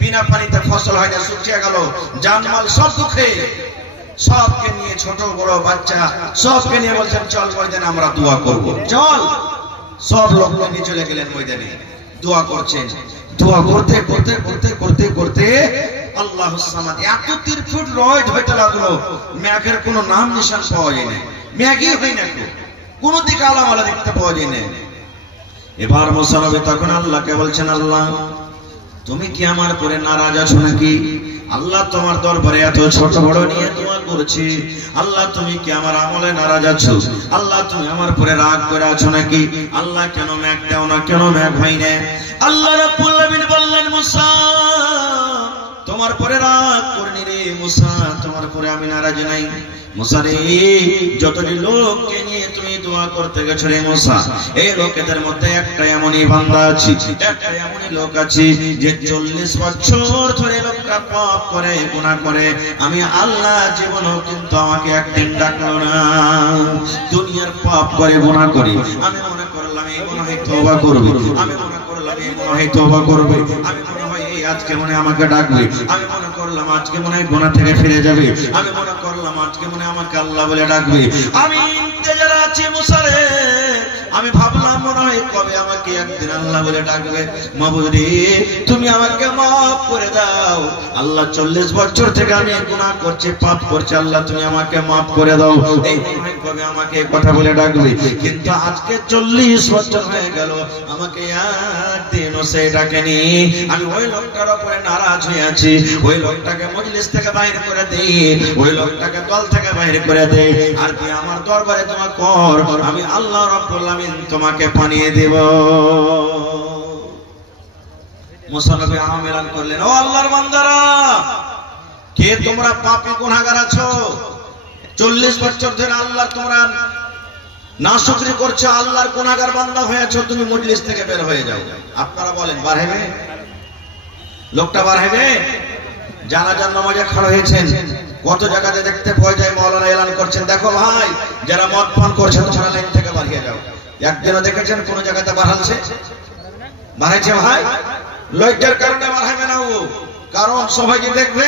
বিনা পানিতে ফসল হয় না, শুকিয়ে গেল, জানমাল সব দুঃখে, সবকে নিয়ে, ছোট বড় বাচ্চা সবকে নিয়ে বলছেন, চল ময়দানে আমরা দোয়া করব। চল, সব লোককে নিয়ে চলে গেলেন ময়দানে, দোয়া করছেন। দোয়া করতে করতে করতে করতে করতে আল্লাহুস সামাদ, এত 3 ফুট রয়েড হইতে লাগলো, মেঘের কোনো নাম নিশান পাওয়া যায় না, মেঘই হয় না, কোনো দিকে আলামালা দেখতে পাওয়া যায় না। এবার মুসা নবী তখন আল্লাহকে বলছেন, আল্লাহ তুমি কি আমার পরে নারাজ আছো নাকি? আল্লাহ তোমার দরবারে এত ছোট বড় নিয়ে দোয়া করছি, আল্লাহ তুমি কি আমার আমলে নারাজ আছো? আল্লাহ তুমি আমার পরে রাগ করে আছো নাকি? আল্লাহ কেন মেঘ দাও না, কেন মেঘ হয় না? আল্লাহ রাব্বুল আলামিন বললেন, মুসা তোমার পরে রাগ করিনি রে মুসা, তোমার পরে আমি নারাজ নাই। মুসা রে, যতটি লোককে নিয়ে তুমি দোয়া করতে গেছো রে মুসা, এই লোকেদের মধ্যে একটা এমনই বান্দা আছে, একটা এমনই লোক আছে যে 40 বছর ধরে লোকটা পাপ করে, গুনাহ করে, আমি আল্লাহ জীবনও কিন্তু আমাকে একদিন ডাকলো না। দুনিয়ার পাপ করে, গুনাহ করে, আমি মনে করলাম এই মনে হয় তওবা করবে, আমি মনে করলাম এই মনে হয় তওবা করবে, আমি মনে হয় এই আজকে মনে আমাকে ডাকবে, আমি মনে করলাম আজকে মনে হয় গুনাহ থেকে ফিরে যাবে, আমি মনে করলাম আজকে মনে আমাকে আল্লাহ বলে ডাকবে। আমি ইন্তেজার আছি মুসা রে, আমি ভাবলাম মনে হয় কবে আমাকে একদিন আল্লাহ বলে ডাকবে। মাবুদ রে, তুমি আমাকে মাফ করে দাও। আল্লাহ 40 বছর থেকে আমি গুনাহ করছি, পাপ করছি, আল্লাহ তুমি আমাকে মাফ করে দাও। এই মনে হয় কবে আমাকে কথা বলে ডাকবে, কিন্তু আজকে 40 বছর হয়ে গেল, আমাকে একদিনও সে ডাকেনি। আমি ওই লোকটার উপরে নারাজ হয়ে আছি, ওই লোকটাকে মজলিস থেকে বাইরে করে দেই, ওই লোকটাকে দল থেকে বাইরে করে দেই, আর তুই আমার দরবারে তোমার কর, আমি আল্লাহ রাব্বুল আমিন তোমাকে পানিয়ে দেব। মুসা নবী আমেরান করলেন, ও আল্লাহর বান্দারা, কে তোমরা পাপী গুনাহগার আছো? 40 বছর ধরে আল্লাহ তোমরা নাশুকরি করছো, আল্লাহর গুনাহগার বান্দা হয়েছো, তুমি মজলিস থেকে বের হয়ে যাও। আপনারা বলেন বার হবে? লোকটা বার হবে? জানাজার নামাজে খড়া হয়েছেন, কত জায়গাতে দেখতে পাওয়া যায় মাওলানা এলান করছেন, দেখো ভাই যারা মদ পান করছেন তারা লাইন থেকে বাড়িয়ে যাও। একদিনও দেখেছেন কোন জায়গাতে বাড়াচ্ছে? বাড়াইছে ভাই? লজ্জার কারণে বাড়াবে না ও, কারণ সবাইকে দেখবে,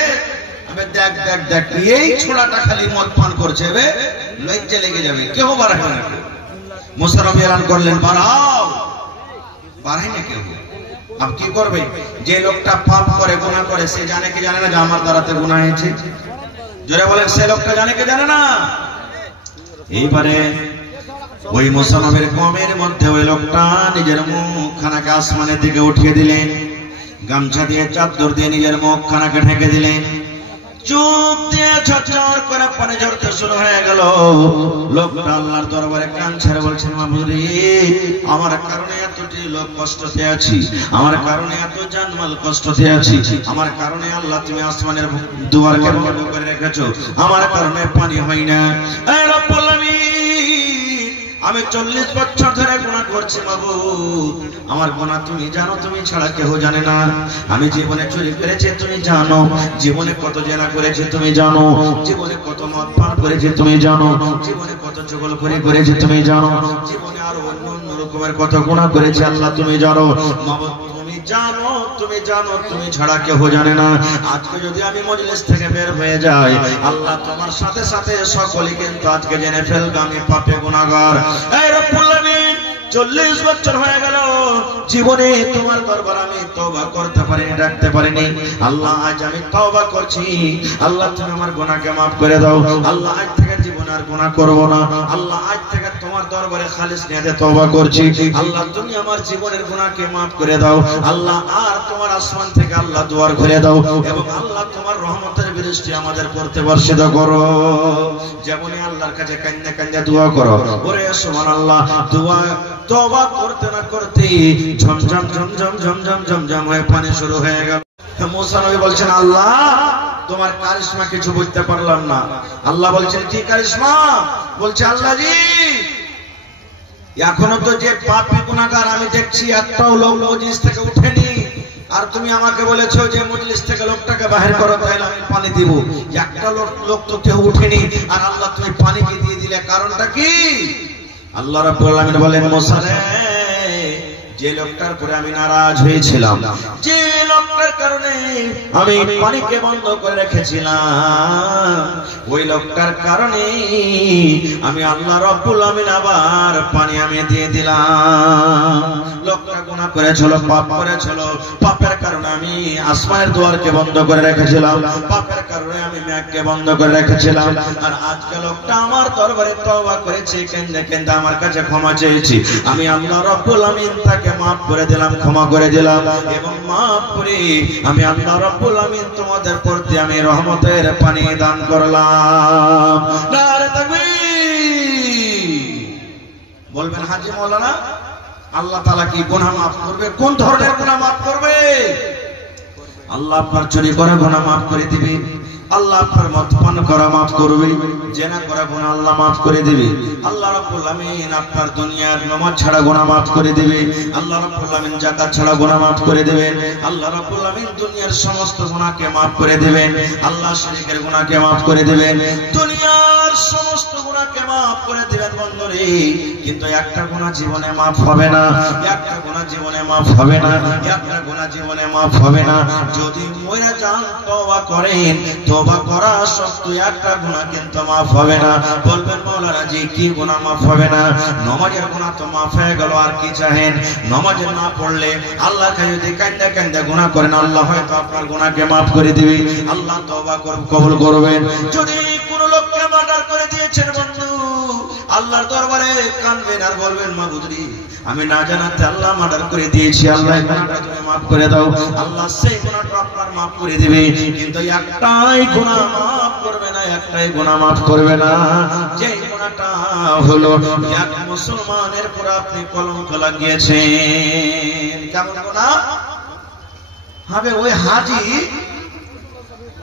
আমি দেখ দেখ দেখ এই ছোড়াটা খালি মদ পান করছে, লজ্জা লেগে যাবে, কেউ বাড়াবে না। মুসা নবী এলান করলেন, বাড়াও। বাড়াই না কেউ। আপ কি করবে? যে লোকটা পাপ করে, গুনাহ করে, সে জানে কি জানে না যে আমার দ্বারাতে গুনাহ হয়েছে? জোরে বলেন, সে লোকটা জানে কি জানে না? এইবারে ওই মুসা নবীর কওমের মধ্যে ওই লোকটা নিজের মুখখানাকে আসমানের দিকে উঠিয়ে দিলেন, গামছা দিয়ে চাদর দিয়ে নিজের মুখখানাকে ঢেকে দিলেন। চুপ দিয়ে ঝরঝর করে পানি ঝরতে শুরু হয়ে গেল। লোকটা আল্লাহর দরবারে কান ছেড়ে বলছেন, মাবুদ রে, আমার কারণে এতটি লোক কষ্টতে আছি, আমার কারণে এত জানমাল কষ্টতে আছি, আমার কারণে আল্লাহ তুমি আসমানের দুয়ারকে বন্ধ করে রেখেছো, আমার কারণে পানি হয় না। এ রব্বুল আলামিন, আমি 40 বছর ধরে গুনাহ করছি মাবুদ, আমার গুনাহ তুমি জানো, তুমি ছাড়া কেউ জানে না। আমি জীবনে চুরি করেছি তুমি জানো, জীবনে কত জেনা করেছি তুমি জানো, জীবনে কত মদ পান করেছি তুমি জানো, জীবনে কত চগলখড়ি করেছি তুমি জানো, জীবনে আরো অন্য রকমের কত গুনাহ করেছি আল্লাহ তুমি জানো। মাবুদ তুমি জানো, তুমি জানো, তুমি ছাড়া কেউ জানে না। আজকে যদি আমি মজলিস থেকে বের হয়ে যাই আল্লাহ তোমার সাথে সাথে সকলেই কিন্তু আজকে জেনে ফেলবে আমি পাপী গুনাহগার। এই রব্বুল আলামিন, 40 বছর হয়ে গেল জীবনে তোমার দরবার আমি তওবা করতে পারিনি, রাখতে পারিনি। আল্লাহ আজ আমি তওবা করছি, আল্লাহ তুমি আমার গুনাহকে maaf করে দাও। আল্লাহ আজ থেকে জীবনে আর গুনাহ করব না। আল্লাহ আজ থেকে তোমার দরবারে খালিস নিয়ে তওবা করছি। আল্লাহ তুমি আমার জীবনের গুনাহকে maaf করে দাও। আল্লাহ আর তোমার আসমান থেকে আল্লাহ দুয়ার খুলে দাও এবং আল্লাহ তোমার রহমতের বৃষ্টি আমাদের করতে বর্ষিত করো। যেমনই আল্লাহর কাছে কান্না কান্না দোয়া করো, ওরে সুবহানাল্লাহ, দোয়া তওবা করতে না করতে ঝমঝম ঝমঝম ঝমঝম ঝমঝম হয়ে পানি শুরু হয়ে গেল। মুসা নবী বলছেন, আল্লাহ তোমার কারিশমা কিছু বুঝতে পারলাম না। আল্লাহ বলছেন, কি কারিশমা? বলছে, আল্লাহ জি, এখনো তো যে পাপী গুনাহগার আমি দেখছি একটাও লোক মজলিস থেকে উঠেনি, আর তুমি আমাকে বলেছো যে মজলিস থেকে লোকটাকে বাহির করো, তাহলে আমি পানি দিব। একটা লোক তো কেউ উঠেনি, আর আল্লাহ তুমি পানিকে দিয়ে দিলে, কারণটা কি? আল্লাহ রাব্বুল আলামিন বলেন, মুসা রে, যে লোকটার পরে আমি নারাজ হয়েছিলাম, যে লোকটার কারণে আমি পানিকে বন্ধ করে রেখেছিলাম, ওই লোকটার কারণে আমি আল্লাহ রাব্বুল আলামিন আবার পানি আমি দিয়ে দিলাম। লোকটা গুনাহ করেছিল, পাপ করেছিল, পাপের কারণে আমি আসমানের দুয়ারকে বন্ধ করে রেখেছিলাম, পাপের কারণে আমি মেঘকে বন্ধ করে রেখেছিলাম। আর আজকে লোকটা আমার দরবারে তওবা করেছে, কেন্দে কেন্দে আমার কাছে ক্ষমা চেয়েছি। আমি আল্লাহ রাব্বুল আলামিন তাকে maaf করে দিলাম, ক্ষমা করে দিলাম, এবং maaf করে আমি আল্লাহ রাব্বুল আলামিন তোমাদের প্রতি আমি রহমতের পানি দান করলাম। নারে তাকবীর! বলবেন, হাজী মাওলানা, আল্লাহ তাআলা কি গুনাহ maaf করবে? কোন ধরনের গুনাহ maaf করবে? আল্লাহ আপনার চুরি করা গুনাহ maaf করে দিবে, আল্লাহ আপনার মদপান করা maaf করবে, জেনা করা গুনাহ আল্লাহ maaf করে দিবে, আল্লাহ রাব্বুল আলামিন আপনার দুনিয়ার নামাজ ছাড়া গুনাহ maaf করে দিবে, আল্লাহ রাব্বুল আলামিন যাকাত ছাড়া গুনাহ maaf করে দিবেন, আল্লাহ রাব্বুল আলামিন দুনিয়ার সমস্ত গুনাহকে maaf করে দিবেন, আল্লাহ শিরকের গুনাহকে maaf করে দিবেন, দুনিয়ার সমস্ত গুনাহকে maaf করে দিবেন বন্ধুরে। কিন্তু একটা গুনাহ জীবনে maaf হবে না, একটা গুনাহ জীবনে maaf হবে না, একটা গুনাহ জীবনে maaf হবে না। যদি মরে যান তওবা করেন, তওবা করা সত্ত্বেও একটা গুনাহ কিন্তু maaf হবে না। বলবেন, মাওলানা জি, কি গুনাহ maaf হবে না? নামাজের গুনাহ তো maaf হয়ে গেল, আর কি চাহেন? নামাজ না পড়লে আল্লাহকে যদি কাঁদতে কাঁদতে গুনাহ করেন, আল্লাহ হয়তো আপনার গুনাহকে maaf করে দিবে, আল্লাহ তওবা কবুল করবেন। যদি কোন লোককে মার্ডার করে দিয়েছেন বন্ধু, আল্লাহর দরবারে কাঁদবেন আর বলবেন, মাবুদ রে, আমি না জানাতে আল্লাহ মার্ডার করে দিয়েছি, আল্লাহ গুনাহটা তুমি maaf করে দাও। আল্লাহ সেই গুনাহটা আপনার maaf করে দিবে, কিন্তু একটাই গুনাহ maaf করবে না, একটাই গুনাহ maaf করবে না, যে গুনাহটা হলো এক মুসলমানের উপর আপনি কলঙ্ক লাগিয়েছেন। কেমন গুনাহ হবে? ওই হাজী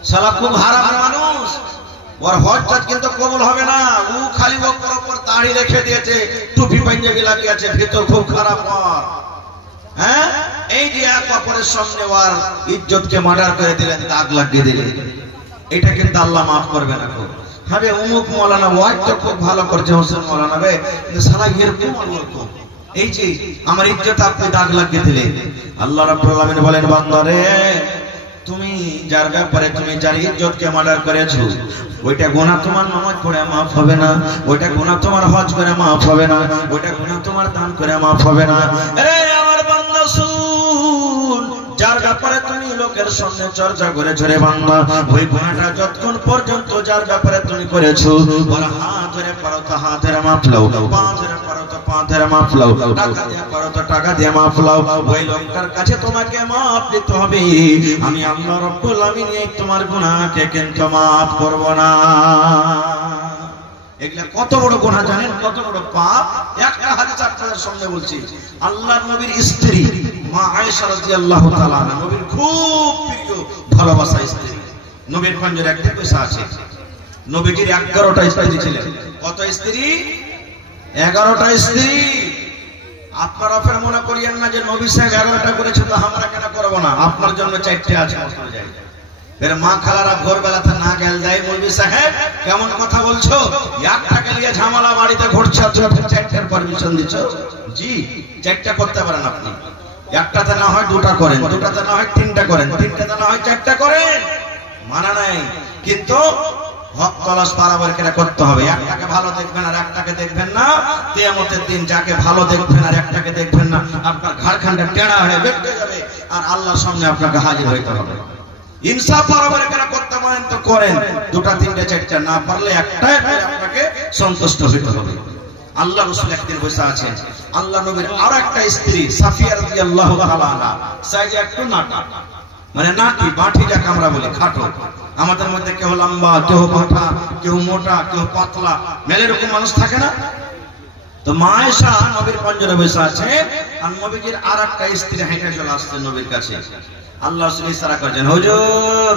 শালা খুব হারাম মানুষ, ওর হজ কিন্তু কবুল হবে না। ও খালি ওপর দাড়ি রেখে দিয়েছে, টুপি পাঞ্জাবি লাগিয়েছে, ভিতর খুব খারাপ। হ্যাঁ, এই যে এক অপরের সামনে ওর ইজ্জতকে মার্ডার করে দিলেন, দাগ লাগিয়ে দিলেন, এটা কিন্তু আল্লাহ মাফ করবে না। হবে অমুক মৌলানা ওয়াজ তো খুব ভালো করছে, হোসেন মৌলানা ভাই, কিন্তু সারা এরকম ওরকম, এই যে আমার ইজ্জত আপনি দাগ লাগিয়ে দিলেন। আল্লাহ রাব্বুল আলামিন বলেন, বান্দারে, তুমি যার ব্যাপারে তুমি যার ইজ্জতকে মার্ডার করেছো, ওইটা গুনাহ তোমার নামাজ পড়ে maaf হবে না, ওইটা গুনাহ তোমার হজ করে maaf হবে না, ওইটা গুনাহ তোমার দান করে maaf হবে না। আরে আমার বান্দা শুন, যার ব্যাপারে তুমি লোকের সামনে চর্চা করেছো রে বান্দা, ওই গুনাহটা যতক্ষণ পর্যন্ত যার ব্যাপারে তুমি করেছো, ওর হাত ধরে পারো তো হাত ধরে maaf লাও, পা ধরে পারো তো পা ধরে মাফ লাও, টাকা দিয়ে করো তো টাকা দিয়ে মাফ লাও। ওই লোকটার কাছে তোমাকে মাফ দিতে হবে। আমি আল্লাহ রাব্বুল আলামিন এই তোমার গুনাহকে কিন্তু মাফ করব না। এগুলা কত বড় গুনাহ জানেন, কত বড় পাপ। একটা হাদিস আপনাদের সামনে বলছি। আল্লাহর নবীর স্ত্রী মা আয়েশা রাদিয়াল্লাহু তাআলা আনহা, নবীর খুব প্রিয় ভালোবাসা স্ত্রী। নবীর পঞ্জরে একটা পয়সা আছে। নবীজির 11টা স্ত্রী ছিলেন। কত স্ত্রী? 11টা স্ত্রী। আপনারা ফের মনে করিয়েন না যে নবী সাহেব 11টা করেছে তো আমরা কেন করব না। আপনার জন্য 4টে আছে। ফের মা খালারা ভোরবেলাতে না গেল যায়, মৌলভী সাহেব কেমন কথা বলছো, একটাকে নিয়ে ঝামেলা বাড়িতে ঘটছে, 4টার পারমিশন দিচ্ছ? জি, 4টা করতে পারেন আপনি। একটাতে না হয় 2টা করেন, 2টাতে না হয় 3টা করেন, 3টাতে না হয় 4টা করেন, মানা নাই। কিন্তু হক তলাশ বরাবর করে করতে হবে। একটাকে ভালো দেখবেন আর একটাকে দেখবেন না। কিয়ামতের দিন যাকে ভালো দেখবেন আর একটাকে দেখবেন না, আপনার ঘাড়খানটা টেড়া হয়ে বেঁকে যাবে আর আল্লাহর সামনে আপনাকে হাজির হইতে হবে। ইনসাফ বরাবর করে করতে পারেন তো করেন, 2টা 3টা 4টা না পারলে একটাই আপনাকে সন্তুষ্ট হইতে হবে। আল্লাহ রাসূল একদিন বসে আছেন, আল্লাহ নবীর আরেকটা স্ত্রী সাফিয়া রাদিয়াল্লাহু তাআলা আনহা, সাইজে একটু নাটা, মানে নাটি বাঁটি যাকে আমরা বলি, খাটো। আমাদের মধ্যে কেউ লম্বা, কেউ বাঁটা, কেউ মোটা, কেউ পাতলা, মেলে রকম মানুষ থাকে না? তো মা আয়েশা নবীর পঞ্জরে বসে আছে আর নবীজির আরেকটা স্ত্রী হেঁটে চলে আসছে নবীর কাছে। আল্লাহ রাসূল ইশারা করছেন, হুজুর।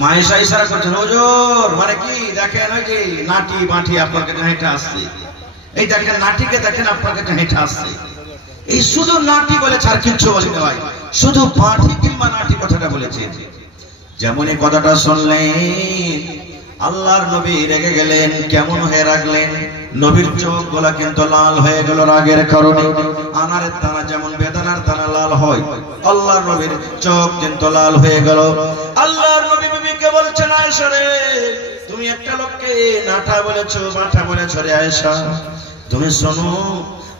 মা আয়েশা ইশারা করছেন, হুজুর, মানে কি দেখেন ওই যে নাটি বাঁটি আপনার কাছে হেঁটে আসছে, এই দেখেন নাটিকে দেখেন আপনার কাছে হেঁটে আসছে। এই শুধু নাটি বলেছে আর কিচ্ছু বলেনি ভাই, শুধু বাঁটি কিংবা নাটি কথাটা বলেছে। যেমন এই কথাটা শুনলেন আল্লাহর নবী রেগে গেলেন, কেমন হয়ে রাখলেন, নবীর চোখ গুলা কিন্তু লাল হয়ে গেল রাগের কারণে। আনারের দানা যেমন বেদানার দানা লাল হয়, আল্লাহর নবীর চোখ কিন্তু লাল হয়ে গেল। আল্লাহর নবী বিবিকে বলছেন, আয়েশা রে, তুমি একটা লোককে নাটা বলেছো, বাঁটা বলেছো রে আয়েশা, তুমি শোনো,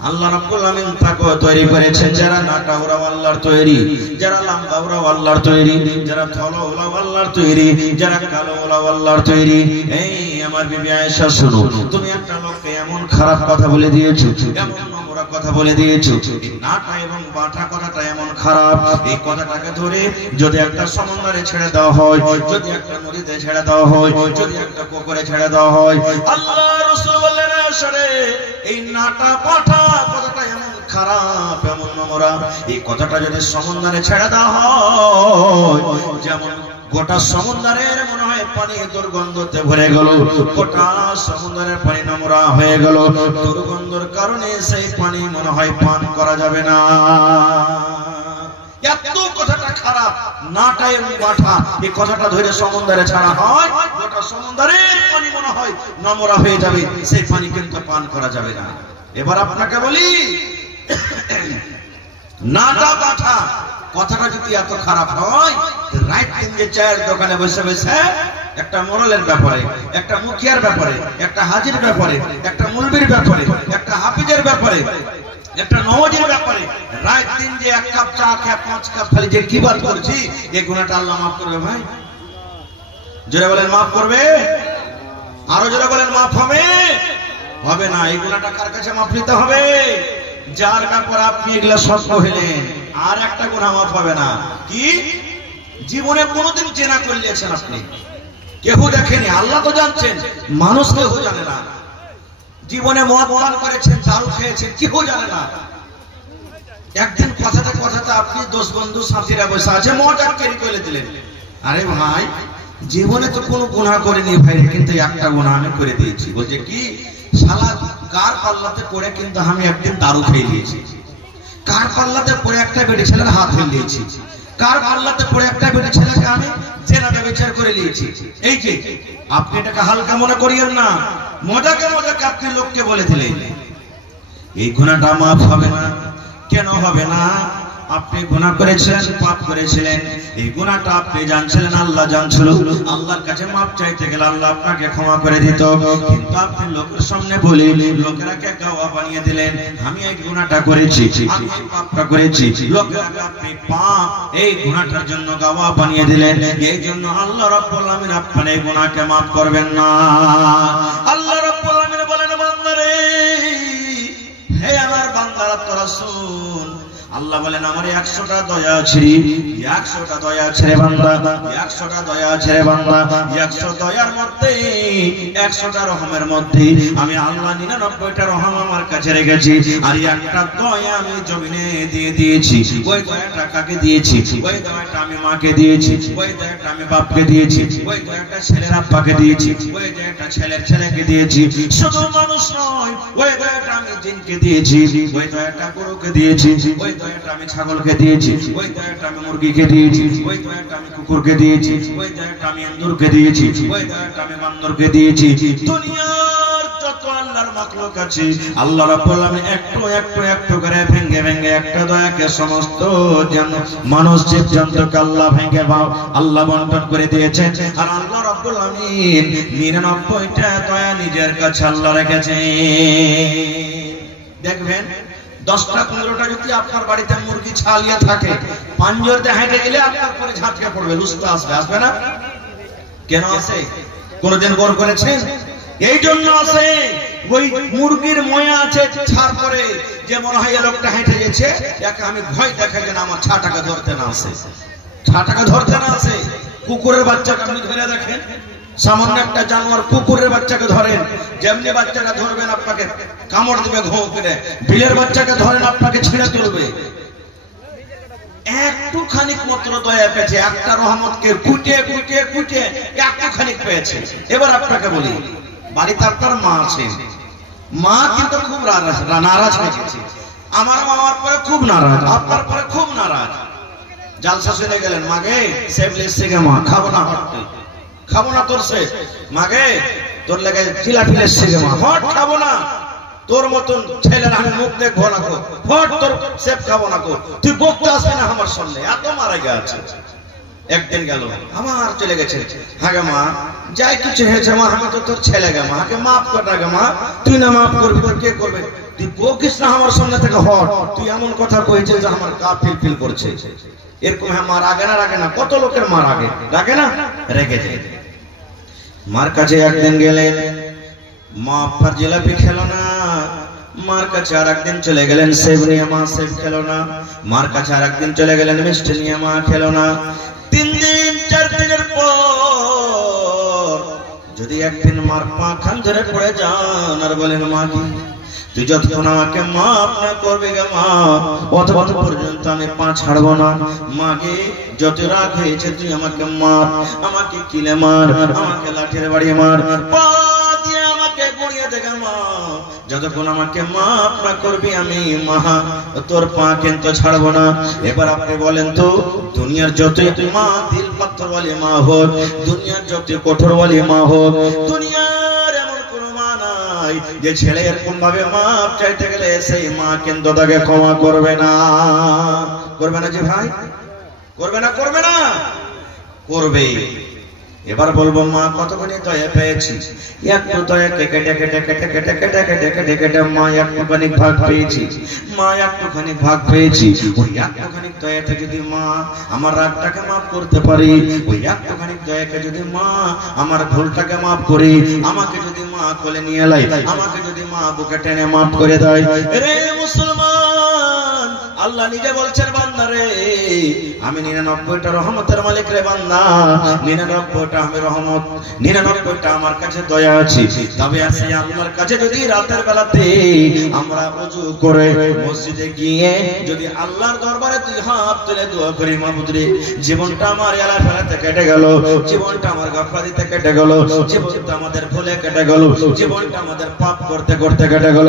আল্লাহ রাব্বুল আমিন তাকে তৈরি করেছে, যারা নাটা ওরাও আল্লাহর তৈরি, যারা লম্বা ওরাও আল্লাহর তৈরি, যারা ধলো ওরাও আল্লাহর তৈরি, যারা কালো ওরাও আল্লাহর তৈরি। এই আমার বিবি আয়েশা শোনো, তুমি একটা লোককে এমন খারাপ কথা বলে দিয়েছো, এমন নোংরা কথা বলে দিয়েছো, নাটা এবং বাঁটা কথাটা এমন খারাপ, এই কথাটাকে ধরে যদি একটা সমুদ্রে ছেড়ে দেওয়া হয়, যদি একটা নদীতে ছেড়ে দেওয়া হয়, যদি একটা পুকুরে ছেড়ে দেওয়া হয়, আল্লাহ রাসূল বললেন, আয়েশা রে, এই নাটা বাঁটা কথাটা এমন খারাপ, এমন নোংরা, এই কথাটা যদি সমুদ্রে ছেড়ে দেওয়া হয়, যেমন গোটা সমুদ্রের মনে হয় পানি দুর্গন্ধতে ভরে গেল, গোটা সমুদ্রের পানি নোংরা হয়ে গেল, দুর্গন্ধের কারণে সেই পানি মনে হয় পান করা যাবে না। এত কথাটা খারাপ, নাটা এবং বাঁটা এই কথাটা ধরে সমুদ্রে ছাড়া হয়, গোটা সমুদ্রের পানি মনে হয় নোংরা হয়ে যাবে, সেই পানি কিন্তু পান করা যাবে না। এবার আপনাকে বলি, নাটা বাঁটা কথাটা যদি এত খারাপ হয়, রাত দিন যে চায়ের দোকানে বসে বসে একটা মোড়লের ব্যাপারে, একটা মুখিয়ার ব্যাপারে, একটা হাজির ব্যাপারে, একটা মুলবির ব্যাপারে, একটা হাফিজের ব্যাপারে, একটা নওয়াজের ব্যাপারে রাত দিন যে 1 কাপ চা খেয়ে 5 কাপ খালি যে কি বাত করছি, এই গুনাহটা আল্লাহ মাফ করবে ভাই? জোরে বলেন মাফ করবে? আরো জোরে বলেন মাফ হবে? হবে না। এই গুনাহটা কার কাছে মাফ নিতে হবে? যার ব্যাপার আপনি এগুলা সব কহিলেন, আর একটা গুনাহ মাফ হবে না। কি? জীবনে কোনোদিন চেনা করলেছেন আপনি, কেউ দেখেনি, আল্লাহ তো জানছেন, মানুষ কেউ জানে না। জীবনে মদ পান করেছেন, দারু খেয়েছেন, কেউ জানে না। একদিন কথাতে কথাতে আপনি 10 বন্ধু সাথীরা বসে আছে, মদ কেন করে দিলেন, আরে ভাই জীবনে তো কোনো গুনাহ করিনি ভাই, কিন্তু একটা গুনাহ আমি করে দিয়েছি। বলছে কি? শালা কার পাল্লাতে পড়ে কিন্তু আমি একদিন দারু খেয়ে নিয়েছি, কার পাল্লাতে পড়ে একটা বেটি ছেলের হাত ফেলে দিয়েছি, কার পাল্লাতে পড়ে একটা বেটি ছেলেকে আমি জেনাতে বিচার করে নিয়েছি। এই যে আপনি এটাকে হালকা মনে করিয়েন না, মজাকে মজাকে আপনি লোককে বলে দিলেন। এই গুনাহটা মাফ হবে না। কেন হবে না? আপনি গুনাহ করেছিলেন, পাপ করেছিলেন, এই গুনাহটা আপনি জানছিলেন, আল্লাহ জানছিল। আল্লাহর কাছে মাপ চাইতে গেলে আল্লাহ আপনাকে ক্ষমা করে দিত, কিন্তু আপনি লোকের সামনে বলে লোকেরাকে গাওয়া বানিয়ে দিলেন, আমি এই গুনাহটা করেছি, আমি এই পাপটা করেছি, লোকেরাকে আপনি পাপ এই গুনাহটার জন্য গাওয়া বানিয়ে দিলেন। এই জন্য আল্লাহ রাব্বুল আলামিন আপনার এই গুনাহকে মাফ করবেন না। আল্লাহ রাব্বুল আলামিন বলেন, বান্দারে হে আমার বান্দারা তোরা শুন, আল্লাহ বলেন আমার 100টা দয়া আছে রে, 100টা দয়া আছে রে বান্দা, 100টা দয়া আছে রে বান্দা। 100 দয়ার মধ্যে 100টা রহমের মধ্যে আমি আল্লাহ 99টা রহম আমার কাছে রেখেছি, আর একটা দয়া আমি জমিনে দিয়ে দিয়েছি। ওই দয়াটা কাকে দিয়েছি? ওই দয়াটা আমি মাকে দিয়েছি, ওই দয়াটা আমি বাপকে দিয়েছি, ওই দয়াটা ছেলের আব্বাকে দিয়েছি, ওই দয়াটা ছেলের ছেলেকে দিয়েছি। শুধু মানুষ নয়, ওই দয়াটা আমি জিনকে দিয়েছি, ওই দয়াটা গরুকে দিয়েছি, ওই দয়াটা আমি ছাগলকে দিয়েছি, ওই দয়াটা আমি মুরগিকে দিয়েছি, ওই দয়াটা আমি কুকুরকে দিয়েছি, ওই দয়াটা আমি ইঁদুরকে দিয়েছি, ওই দয়াটা আমি বান্দরকে দিয়েছি। দুনিয়ার যত আল্লাহর মাখলুক আছে, আল্লাহ রাব্বুল আলামিন একটু একটু একটু করে ভেঙে ভেঙে একটা দয়াকে সমস্ত মানুষ জীবজন্তুকে আল্লাহ ভেঙে আল্লাহ বন্টন করে দিয়েছেন। আর আল্লাহ রাব্বুল আলামিন 99টা দয়া নিজের কাছে আল্লাহ রেখেছে। দেখবেন 10টা 15টা যদি আপনার বাড়িতে মুরগি ছালিয়ে থাকে, পাঞ্জরতে হেঁটে গেলে আপনার পরে ঝাঁটকে পড়বে, লুস্তা আসবে, আসবে না? কেন আসে? কোনদিন গৌর করেছেন? এই জন্য আসে, ওই মুরগির ময়া আছে ছাড় পরে, যে মনে হয় এই লোকটা হেঁটে গেছে, একে আমি ভয় দেখাই যেন আমার ছাটাকে ধরতে না আসে, ছাটাকে ধরতে না আসে। কুকুরের বাচ্চাকে আপনি ধরে দেখেন, সামান্য একটা জানোয়ার কুকুরের বাচ্চাকে ধরেন, যেমনি বাচ্চাটা ধরবেন আপনাকে কামড় দিবে ঘো করে, বিলের বাচ্চাকে ধরেন আপনাকে ছিঁড়ে তুলবে। একটুখানি মাত্র দয়া পেয়েছে, একটা রহমতকে কুটে কুটে কুটে একটুখানি পেয়েছে। এবার আপনাকে বলি, বাড়িতে আপনার মা আছে, মা কিন্তু খুব নারাজ হয়ে গেছে। আমার মা আমার পরে খুব নারাজ, আপনার পরে খুব নারাজ। জালসা শুনে গেলেন, মাগে সেব লেসছে গে মা, খাবো না, খাবো না তোর সে, মাগে তোর লেগে জিলাপি লেসছে গে মা, হট খাবো না, তোর মতন ছেলের আমি মুখ দেখবো না গো, হট তোর সেব খাবো না গো, তুই বকতে আসবি না আমার সামনে, এত মারা গেছে। একদিন গেল, আমার চলে গেছে, হাগে মা যাই কিছু হয়েছে মা, আমি তো তোর ছেলে গে মা, আগে মাফ কর না গে মা, তুই না মাফ করবি তোর কে করবে, তুই বকিস না আমার সামনে থেকে, হট তুই এমন কথা কইছিস যে আমার গা ফিল ফিল করছে। এরকম হ্যাঁ মার আগে না রাগে না, কত লোকের মার আগে রাগে না, রেগে যায়। মার কাছে একদিন গেলেন, মা আপনার জিলাপি খেলো না, মার কাছে আর একদিন চলে গেলেন সেব নিয়ে, মা সেব খেলো না, মার কাছে আর একদিন চলে গেলেন মিষ্টি নিয়ে, মা খেলো না। 3 দিন 4 দিনের পর যদি একদিন মার পা খান ধরে পড়ে যান আর বলেন মা কি তুই যতক্ষণ আমাকে মাফ না করবে গে মা, অতক্ষণ পর্যন্ত আমি পা ছাড়বো না। মাকে যত রাগ হয়েছে তুই আমাকে মার, আমাকে কিলে মার, আমাকে লাঠির বাড়ি মার, পা দিয়ে আমাকে গড়িয়ে দেগে মা, যতক্ষণ আমাকে মাফ না করবি আমি মা তোর পা কিন্তু ছাড়বো না। এবার আপনি বলেন তো, দুনিয়ার যতই মা দিল পাথর वाली মা হোক, দুনিয়ার যত কঠোর वाली মা হোক, দুনিয়ার এমন কোন মা নাই যে ছেলে এরকম ভাবে মাফ চাইতে গেলে সেই মা কিন্তু তাকে ক্ষমা করবে না। করবে না যে ভাই, করবে না, করবে না, করবে। এবার বলবো মা কতখানি দয়া পেয়েছি, একটু দয়া কেটে কেটে কেটে কেটে কেটে কেটে কেটে কেটে মা একটুখানি ভাগ পেয়েছি, মা একটুখানি ভাগ পেয়েছি। ওই একটুখানি দয়াতে যদি মা আমার রাগটাকে মাফ করতে পারি, ওই একটুখানি দয়াকে যদি মা আমার ভুলটাকে মাফ করি, আমাকে যদি মা কোলে নিয়ে লাই, আমাকে যদি মা বুকে টেনে মাফ করে দেয়, রে মুসলমান আল্লাহ নিজে বলছেন বান্দা রে আমি 99টা রহমতের মালিক রে বান্দা, 99টা আমি রহমত, 99টা আমার কাছে দয়া আছে। তবে আছে আল্লাহর কাছে যদি রাতের বেলাতে আমরা ওযু করে মসজিদে গিয়ে যদি আল্লাহর দরবারে দুই হাত তুলে দোয়া করি, মাবুদ রে জীবনটা আমার এলা ফেলাতে কেটে গেল, জীবনটা আমার গাফলাতে কেটে গেল, জীবনটা আমাদের ভুলে কেটে গেল, জীবনটা আমাদের পাপ করতে করতে কেটে গেল।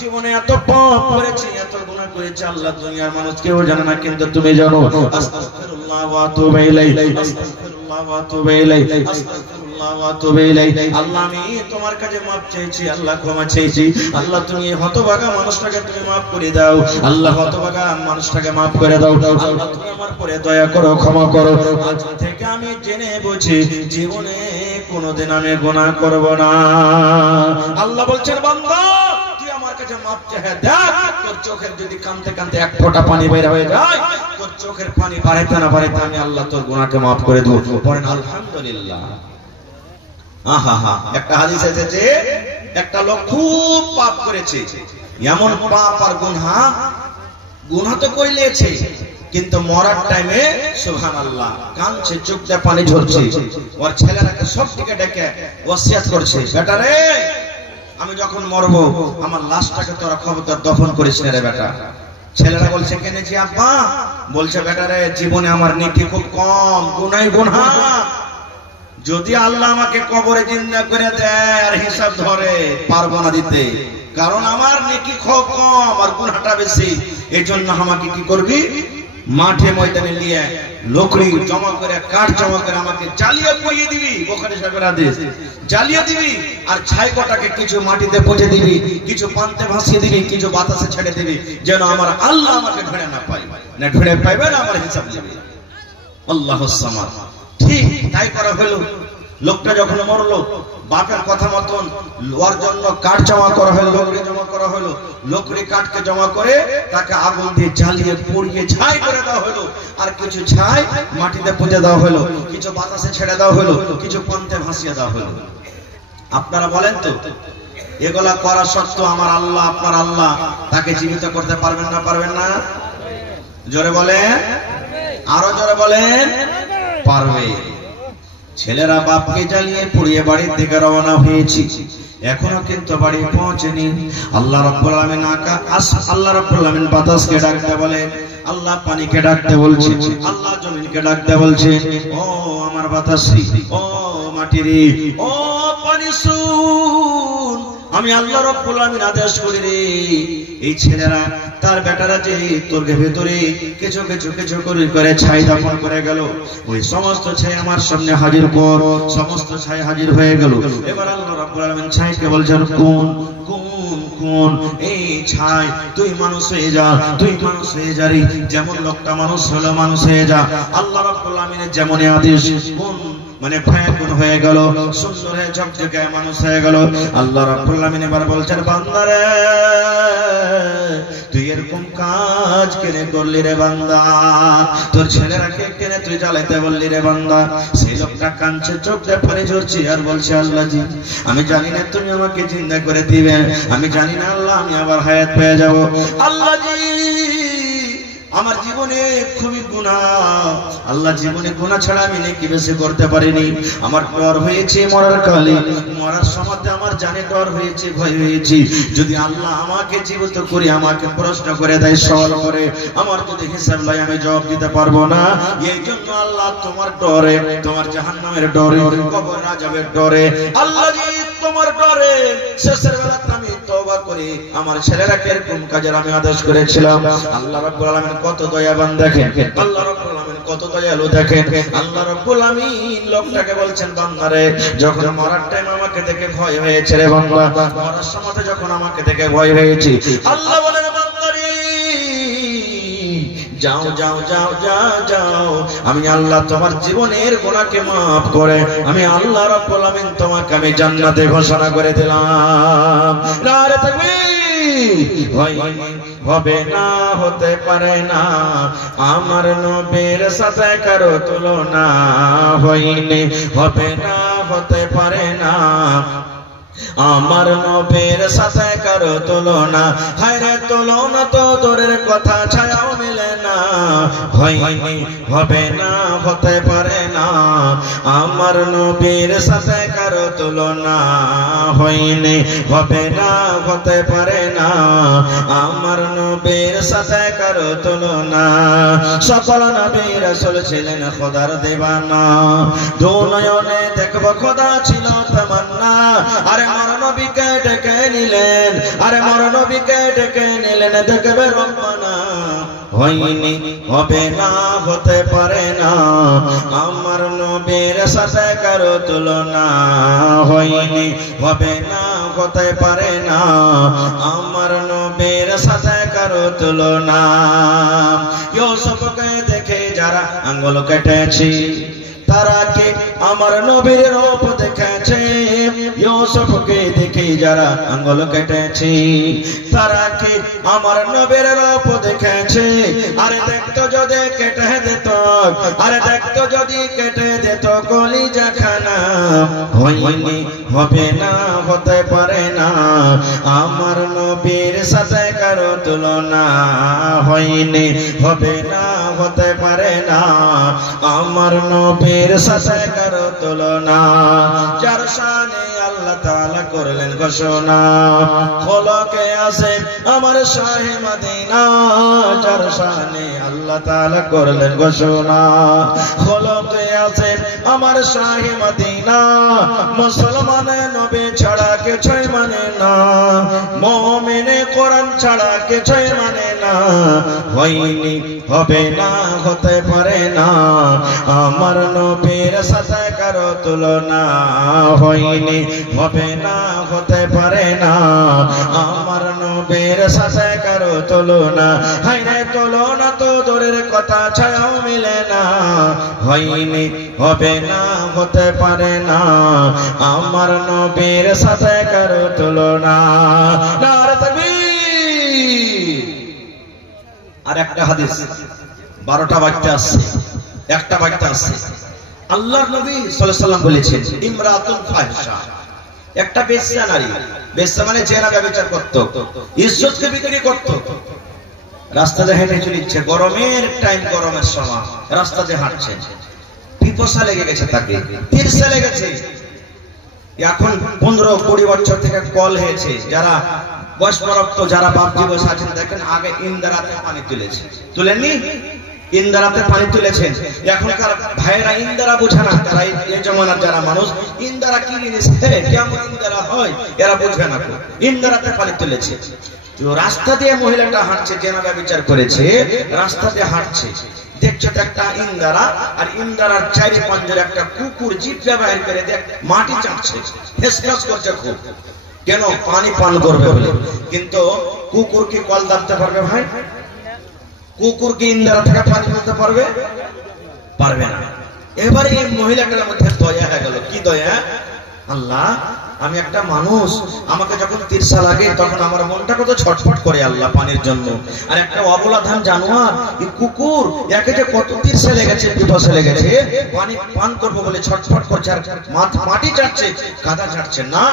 জীবনে এত পাপ করেছি, এত গুনাহ করেছি, আল্লাহ দুনিয়ার মানুষ কেউ জানে না, কিন্তু তুমি জানো। আস্তাগফিরুল্লাহ ওয়া আতুবু ইলাইহি, আস্তাগফিরুল্লাহ ওয়া আতুবু ইলাইহি, আস্তাগফিরুল্লাহ ওয়া আতুবু ইলাইহি। আল্লাহ আমি তোমার কাছে মাফ চাইছি, আল্লাহ ক্ষমা চাইছি, আল্লাহ তুমি হতভাগা মানুষটাকে তুমি মাফ করে দাও, আল্লাহ হতভাগা মানুষটাকে মাফ করে দাও, আল্লাহ তুমি আমার পরে দয়া করো, ক্ষমা করো। আজ থেকে আমি জেনে বুঝি জীবনে কোনোদিন আমি গুনাহ করব না। আল্লাহ বলছেন বান্দা মাপ চাহে দেখ, তোর চোখের যদি কাঁদতে কাঁদতে এক ফোঁটা পানি বের হয়ে যায়, তোর চোখের পানি বাড়াইতে না বাড়াইতে আমি আল্লাহ তোর গুনাহকে মাফ করে দেব। পড়েন আলহামদুলিল্লাহ। আহা হা, একটা হাদিস এসেছে একটা লোক খুব পাপ করেছে, এমন পাপ আর গুনাহ তো করে নিয়েছে, কিন্তু মরার টাইমে সুবহানাল্লাহ কাঁদছে, চোখ দিয়ে পানি ঝরছে। ওর ছেলেরাকে সব দিকে ডেকে ওসিয়াত করছে, বেটা রে আমি যখন মরবো আমার লাশটাকে তোরা খবরদার দফন করিস না রে বেটা। ছেলেরা বলছে কেন জি আব্বা? বলছে বেটা রে জীবনে আমার নেকি খুব কম, গুনাহ গুনাহ, যদি আল্লাহ আমাকে কবরে জিন্দা করে দেয় আর হিসাব ধরে পারবো না দিতে, কারণ আমার নেকি খুব কম আর গুনাহটা বেশি। এই জন্য আমাকে কি করবি, মাঠে ময়দানে নিয়ে লোকড়ি জমা করে কাঠ জমা করে আমাকে জ্বালিয়ে পুড়িয়ে দিবি, বুখারী সাহেবের হাদিস, জ্বালিয়ে দিবি আর ছাই কটাকে কিছু মাটিতে পচে দিবি, কিছু পান্তে ভাসিয়ে দিবি, কিছু বাতাসে ছেড়ে দিবি, যেন আমার আল্লাহ আমাকে ধরে না পাই, না ধরে পাইবে না আমার হিসাব দিবে। আল্লাহুস সামাদ। ঠিক তাই করা হলো। লোকটা যখন মরলো বাপের কথা মতন ওর জন্য কাঠ জমা করা হলো, লোকড়ি জমা করা হলো, লোকড়ি কাঠকে জমা করে তাকে আগুন দিয়ে জ্বালিয়ে পুড়িয়ে ছাই করে দেওয়া হলো, আর কিছু ছাই মাটিতে পুঁতে দেওয়া হলো, কিছু বাতাসে ছেড়ে দেওয়া হলো, কিছু পন্থে ভাসিয়ে দেওয়া হলো। আপনারা বলেন তো এগুলা করা সত্ত্বেও আমার আল্লাহ, আপনার আল্লাহ তাকে জীবিত করতে পারবেন না? পারবেন না? জোরে বলেন, আরো জোরে বলেন, পারবে। ছেলেরা বাপকে জ্বালিয়ে পুড়িয়ে বাড়ির দিকে রওনা হয়েছে, এখনো কিন্তু বাড়ি পৌঁছেনি। আল্লাহ রাব্বুল আলামিন আল্লাহ রাব্বুল আলামিন বাতাসকে ডাকতে বলে, আল্লাহ পানিকে ডাকতে বলছে, আল্লাহ জমিনকে ডাকতে বলছে, ও আমার বাতাসী, ও মাটি রে, ও পানি শুন, আমি আল্লাহ রাব্বুল আলামিন আদেশ করি রে, এই ছেলেরা তার বেটারা যে তোর ভেতরে কিছু কিছু কিছু করে ছাই দাফন করে গেল, ওই সমস্ত ছাই আমার সামনে হাজির কর। সমস্ত ছাই হাজির হয়ে গেল। এবার আল্লাহ রাব্বুল আলামিন ছাইকে বলছেন, কোন কোন কোন এই ছাই তুই মানুষ হয়ে যা, তুই মানুষ হয়ে যা রে, যেমন লোকটা মানুষ হলো মানুষ হয়ে যা। আল্লাহ রাব্বুল আলামিনের যেমন আদেশ, কোন মানে ফায়াকুন হয়ে গেল, সুন্দর হয়ে ঝকঝকে মানুষ হয়ে গেল। আল্লাহ রাব্বুল আলামিন এবার বলছেন, বান্দারে তুই এরকম কাজ কেনে করলি রে বান্দা, তোর ছেলেরাকে কেনে তুই জ্বালাইতে বললি রে বান্দা। সেই লোকটা কাঁদছে, চোখ দিয়ে পানি ঝরছে আর বলছে, আল্লাহ জি আমি জানি না তুমি আমাকে জিন্দা করে দিবে, আমি জানি না আল্লাহ আমি আবার হায়াত পেয়ে যাব। আল্লাহ জি আমার জীবনে খুবই গুনাহ, আল্লাহ জীবনে গুনাহ ছাড়া আমি নেকি বেশি করতে পারিনি। আমার ডর হয়েছে মরার কালে, মরার সময় আমার জানে ডর হয়েছে, ভয় হয়েছে, যদি আল্লাহ আমাকে জীবিত করে আমাকে প্রশ্ন করে দেয়, সওয়াল করে, আমার যদি হিসাব লাই আমি জবাব দিতে পারবো না। এই জন্য আল্লাহ তোমার ডরে, তোমার জাহান্নামের ডরে, কবর আযাবের ডরে, আল্লাহ জি তোমার ডরে শেষের বেলাতে আমি তওবা করি আমার ছেলেরাকে এরকম কাজের আমি আদেশ করেছিলাম। আল্লাহ রাব্বুল আলামিন কত দয়াবান দেখেন, আল্লাহ রাব্বুল আলামিন কত দয়ালু দেখেন। আল্লাহ রাব্বুল আলামিন লোকটাকে বলছেন, বান্দারে যখন মরার টাইম আমাকে দেখে ভয় হয়েছে রে বান্দা, মরার সময় যখন আমাকে দেখে ভয় হয়েছে, আল্লাহ বলেন বান্দারে যাও যাও যাও যাও যাও, আমি আল্লাহ তোমার জীবনের গুনাহকে maaf করে আমি আল্লাহ রাব্বুল আলামিন তোমাকে আমি জান্নাতে ঘোষণা করে দিলাম। নারে তাকবীর। হবে না, হতে পারে না, আমার নবীর সাথে কারো তুলনা হয়নি। হবে না, হতে পারে না, আমার নবীর সাথে কারো তুলনা, হায়রে তুলনা তো দূরের কথা, ছায়াও মিলে না। হয়নি, হবে না, হতে পারে না, আমার নবীর সাথে কারো তুলনা হয়নি। হবে না, হতে পারে না, আমার নবীর সাথে কারো তুলনা। সকল নবী রাসূল ছিলেন খোদার দিওয়ানা, দু নয়নে দেখব খোদা ছিল তামান্না। আরে মর নবীকে ডেকে নিলেন, আরে মর নবীকে ডেকে নিলেন, দেখবে রব্বানা। হয়নি, হবে না, হতে পারে না, আমার নবীর সাথে কারো তুলনা হয়নি। হবে না, হতে পারে না, আমার নবীর সাথে কারো তুলনা। ইউসুফকে দেখে যারা আঙ্গুল কেটেছে, তারা কে আমার নবীর রূপ দেখেছে। ইউসুফকে দেখে যারা আঙ্গুল কেটেছে তারা কি আমার নবীর রূপ দেখেছে? আরে দেখতো যদি কেটে দিত, আরে দেখতো যদি কেটে দিত কলিজা খানা। হয়নি, হবে না, হতে পারে না আমার নবীর সাথে কারো তুলনা। হয়নি, হবে না, হতে পারে না আমার নবীর সাথে কারো তুলনা। যার শানে আল্লাহ তাআলা করলেন ঘোষণা, খোলকে আছে আমার শাহে মদিনা। যার শানে আল্লাহ তাআলা করলেন ঘোষণা, খোলকে আছে আমার শাহে মদিনা। মুসলমানে নবী ছাড়া কিছুই মানে না, মুমিনে কোরআন ছাড়া কিছুই মানে না। হয়নি, হবে না, হতে পারে না আমার নবীর সাথে কারো তুলনা। হয়নি, হবে না, হতে পারে না আমার নবীর সাথে কারো তুলনা। হায়রে তুলনা তো দূরের কথা, ছায়াও মিলে না। হয়নি, হবে না, হতে পারে না আমার নবীর সাথে কারো তুলনা। নারে তাকবীর। আর একটা হাদিস, 12টা বাক্য আছে, একটা বাক্য আছে। আল্লাহর নবী সাল্লাল্লাহু আলাইহি ওয়াসাল্লাম বলেছেন, ইমরাতুন ফাহিশা, একটা বেশ্যা নারী। বেশ্যা মানে জেনা ব্যভিচার করত, ইজ্জতকে বিক্রি করত। রাস্তা দিয়ে হেঁটে চলছে, গরমের টাইম, গরমের সময় রাস্তা দিয়ে হাঁটছে, পিপাসা লেগে গেছে, তাকে তিরসা লেগেছে। এখন 15-20 বছর থেকে কল হয়েছে। যারা বয়স্কপ্রাপ্ত, যারা বাপজি বসে আছেন, দেখেন আগে ইন্দারাতে পানি তুলেছে, তুলেননি? ইন্দারাতে পানি তুলেছেন। এখনকার ভাইয়েরা ইন্দারা বোঝে না, তারা এই জমানার যারা মানুষ ইন্দারা কি জিনিস, কেমন ইন্দারা হয় এরা বুঝবে না। ইন্দারাতে পানি তুলেছে। রাস্তা দিয়ে মহিলাটা হাঁটছে, জেনা ব্যভিচার করেছে, রাস্তা দিয়ে হাঁটছে, দেখছো একটা ইন্দারা, আর ইন্দারার চারি পাঁজরে একটা কুকুর জিভ ব্যবহার করে দেখ মাটি চাটছে, ফেসফেস করছে খুব। কেন? পানি পান করবে বলে। কিন্তু কুকুর কি কল দাবতে পারবে ভাই? কুকুর কি ইন্দারা থেকে পানি তুলতে পারবে? পারবে না। এবারে এই মহিলাটার মধ্যে দয়া হয়ে গেল। কি দয়া? আল্লাহ, আমি একটা মানুষ, আমাকে যখন তিরসা লাগে তখন আমার মনটা কত ছটফট করে আল্লাহ পানির জন্য। আর একটা অবলাধান জানোয়ার, এই কুকুর, একে যে কত তিরসা লেগেছে, পিপাসা লেগেছে, পানি পান করবো বলে ছটফট করছে, আর মাটি চাটছে, কাদা চাটছে না।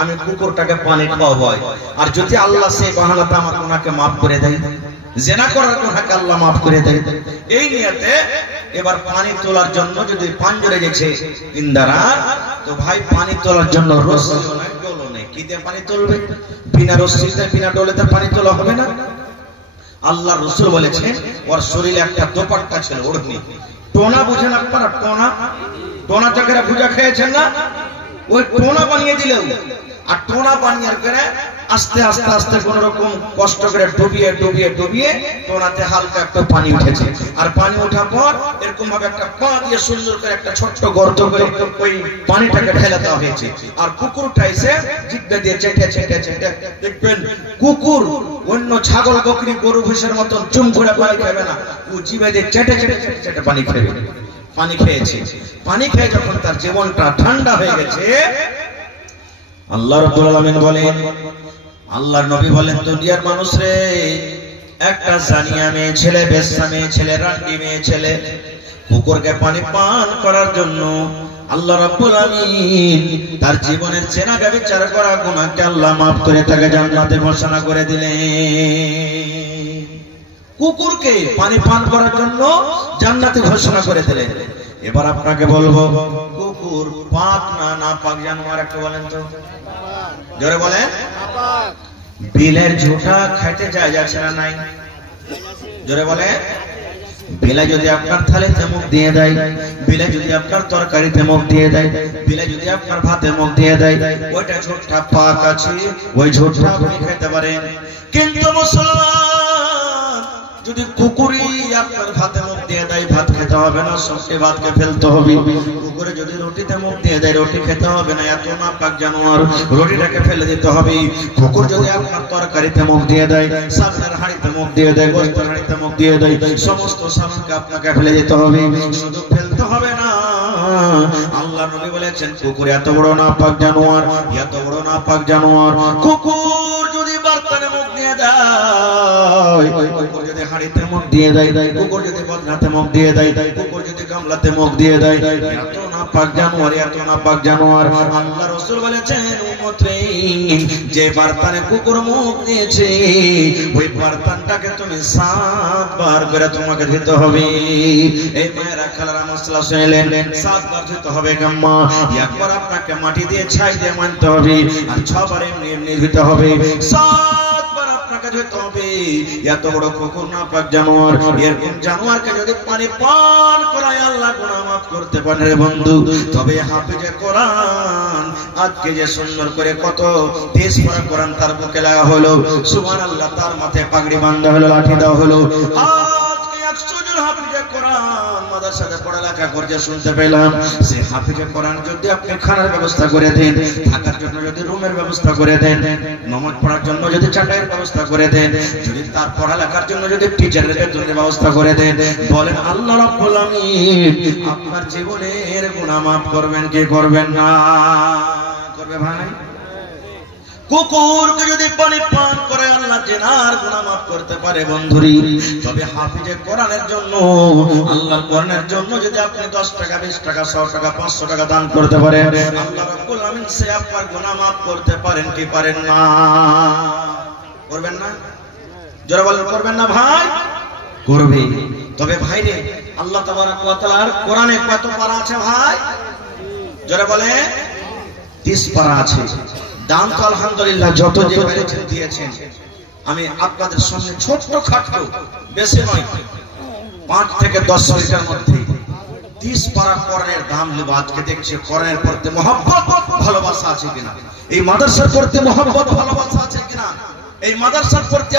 আমি কুকুরটাকে পানি খাওয়াবো। আর যদি আল্লাহ সেই বাহানাতে আমার ওনাকে মাফ করে দেয়, জেনা করার গুনাহকে আল্লাহ মাফ করে দেয়, এই নিয়তে এবার পানি তোলার জন্য যদি পাঞ্জরে গেছে ইন্দারা, তো ভাই পানি তোলার জন্য রশি নাই, ডোলো নেই। কি দিয়ে পানি তুলবে? বিনা রশিতে, বিনা ডোলেতে পানি তোলা হবে না। আল্লাহ রাসূল বলেছেন, ওর শরীরে একটা দোপাট্টা ছিল, ওড়নি। টোনা বুঝেন আপনারা? টোনা, টোনা চাকেরা পূজা খেয়েছেন না? ওই টোনা বানিয়ে দিলেও, আর টোনা বানিয়ে করে আস্তে আস্তে আস্তে কোন রকম কষ্ট করে ডুবিয়ে ডুবিয়ে ডুবিয়ে টোনাতে হালকা একটা পানি উঠেছে। আর পানি ওঠার পর এরকম ভাবে একটা পা দিয়ে সুন্দর করে একটা ছোট্ট গর্ত করে ওই পানিটাকে ঢেলে দেওয়া হয়েছে। আর কুকুরটা এসে জিভে দিয়ে চেটে চেটে চেটে, দেখবেন কুকুর অন্য ছাগল, বকরি, গরু, ভুষের মতন চুম করে পানি খাবে না, ও জিভে দিয়ে চেটে চেটে চেটে চেটে পানি খাবে। পানি খেয়েছে, পানি খেয়ে যখন তার জীবনটা ঠান্ডা হয়ে গেছে, আল্লাহ রাব্বুল আলামিন বলেন, আল্লাহর নবী বলেন, দুনিয়ার মানুষ রে, একটা জানিয়া মেয়ে ছেলে, বেশ্যা মেয়ে ছেলে, রান্ডি মেয়ে ছেলে কুকুরকে পানি পান করার জন্য আল্লাহ রাব্বুল আলামিন তার জীবনের জেনা ব্যভিচার করা গুনাহকে আল্লাহ মাফ করে তাকে জান্নাতে ঘোষণা করে দিলেন। কুকুরকে পানি পান করার জন্য জান্নাতে ঘোষণা করে দিলেন। এবার আপনাকে বলবো, কুকুর পাক না নাপাক জানোয়ার? একটু বলেন তো, জোরে বলেন। বিলের ঝুটা খাইতে যায় যাচ্ছে না নাই? জোরে বলে। বিলে যদি আপনার থালিতে মুখ দিয়ে দেয়, বিলে যদি আপনার তরকারিতে মুখ দিয়ে দেয়, বিলে যদি আপনার ভাতে মুখ দিয়ে দেয়, ওইটা ঝুটটা পাক আছে, ওই ঝুটটা আপনি খেতে পারেন। কিন্তু মুসলমান যদি কুকুরি আপনার ভাতে মুখ দিয়ে দেয়, ভাত খেতে হবে না, সবজি ভাতকে ফেলতে হবে। কুকুরে যদি রুটিতে মুখ দিয়ে দেয়, রুটি খেতে হবে না, এত নাপাক জানোয়ার, রুটিটাকে ফেলে দিতে হবে। কুকুর যদি আপনার তরকারিতে মুখ দিয়ে দেয়, সামনের হাঁড়িতে মুখ দিয়ে দেয়, গোস্তের হাঁড়িতে মুখ দিয়ে দেয়, সমস্ত সামানকে আপনাকে ফেলে দিতে হবে। শুধু ফেলতে হবে না, আল্লাহ নবী বলেছেন কুকুর এত বড় নাপাক জানোয়ার, এত বড় নাপাক জানোয়ার। কুকুর যদি বার্তানে মুখ দিয়ে দেয়, কুকুর যদি হাড়িতে মুখ দিয়ে দেয়, কুকুর যদি বদনাতে মুখ দিয়ে দেয়, কুকুর যদি গামলাতে মুখ দিয়ে দেয়, এত নাপাক জানোয়ার, এত নাপাক জানোয়ার। আল্লাহ রাসূল বলেছেন উম্মতে যে বার্তানে কুকুর মুখ দিয়েছে ওই বার্তানটাকে তুমি 7 বার করে তোমাকে দিতে হবে। এই মায়েরা খালারা মাসলা শুনলেন, 7 বার দিতে হবে গাম্মা। একবার আপনাকে মাটি দিয়ে ছাই দিয়ে মানতে হবে, আর 6 বার এমনি এমনি দিতে হবে। 7 বার আপনাকে দিতে হবে। এত বড় কুকুর নাপাক জানোয়ার, এরকম জানোয়ারকে যদি পানি পান করায় আল্লাহ গুনাহ মাফ করতে পারে রে বন্ধু। তবে হাফেজে কোরআন আজকে যে সুন্দর করে কত 30 পারা কোরআন তার বুকে লাগা হলো, সুবহানাল্লাহ, তার মাথায় পাগড়ি বাঁধা হলো, লাঠি দেওয়া হলো। আজকে 100 জন হাফেজে কোরআন মাদ্রাসাতে পড়ালেখা করতে শুনতে পেলাম। সে হাফেজে কোরআন যদি আপনি খানার ব্যবস্থা করে দেন, থাকার জন্য যদি রুমের ব্যবস্থা করে দেন, নামাজ পড়ার জন্য যদি চাটাইয়ের ব্যবস্থা করে দেন, যদি তার পড়ালেখার জন্য যদি টিচারের বেতনের ব্যবস্থা করে দেন, বলেন আল্লাহ রাব্বুল আলামিন আপনার জীবনের গুনাহ মাফ করবেন কি করবেন না? করবে ভাই? কুকুরকে যদি পানি পান করে আল্লাহ জিনার গুনাহ মাফ করতে পারে বন্ধুরি। তবে হাফেজে কোরআনের জন্য, আল্লাহর কোরআনের জন্য যদি আপনি 10 টাকা 20 টাকা 100 টাকা 500 টাকা দান করতে পারেন, আল্লাহ রাব্বুল আলামিন সে আপনার গুনাহ মাফ করতে পারেন কি পারেন না? করবেন না? জোরে বলেন করবেন না ভাই? করবে। তবে ভাই রে, আল্লাহ তাবারক ওয়া তাআলার কোরআনে কত পারা আছে ভাই? জোরে বলে 30 পারা আছে। দান তো আলহামদুলিল্লাহ যত যে পেরেছেন দিয়েছেন। আমি আপনাদের সামনে ছোট্ট খাটো, বেশি নয়, 5 থেকে 10 মিনিটের মধ্যে 30 পারা কোরআনের দাম নেব। আজকে দেখছি কোরআনের প্রতি মহব্বত ভালোবাসা আছে কিনা, এই মাদ্রাসার প্রতি মহব্বত ভালোবাসা আছে কিনা, এই মাদ্রাসার প্রতি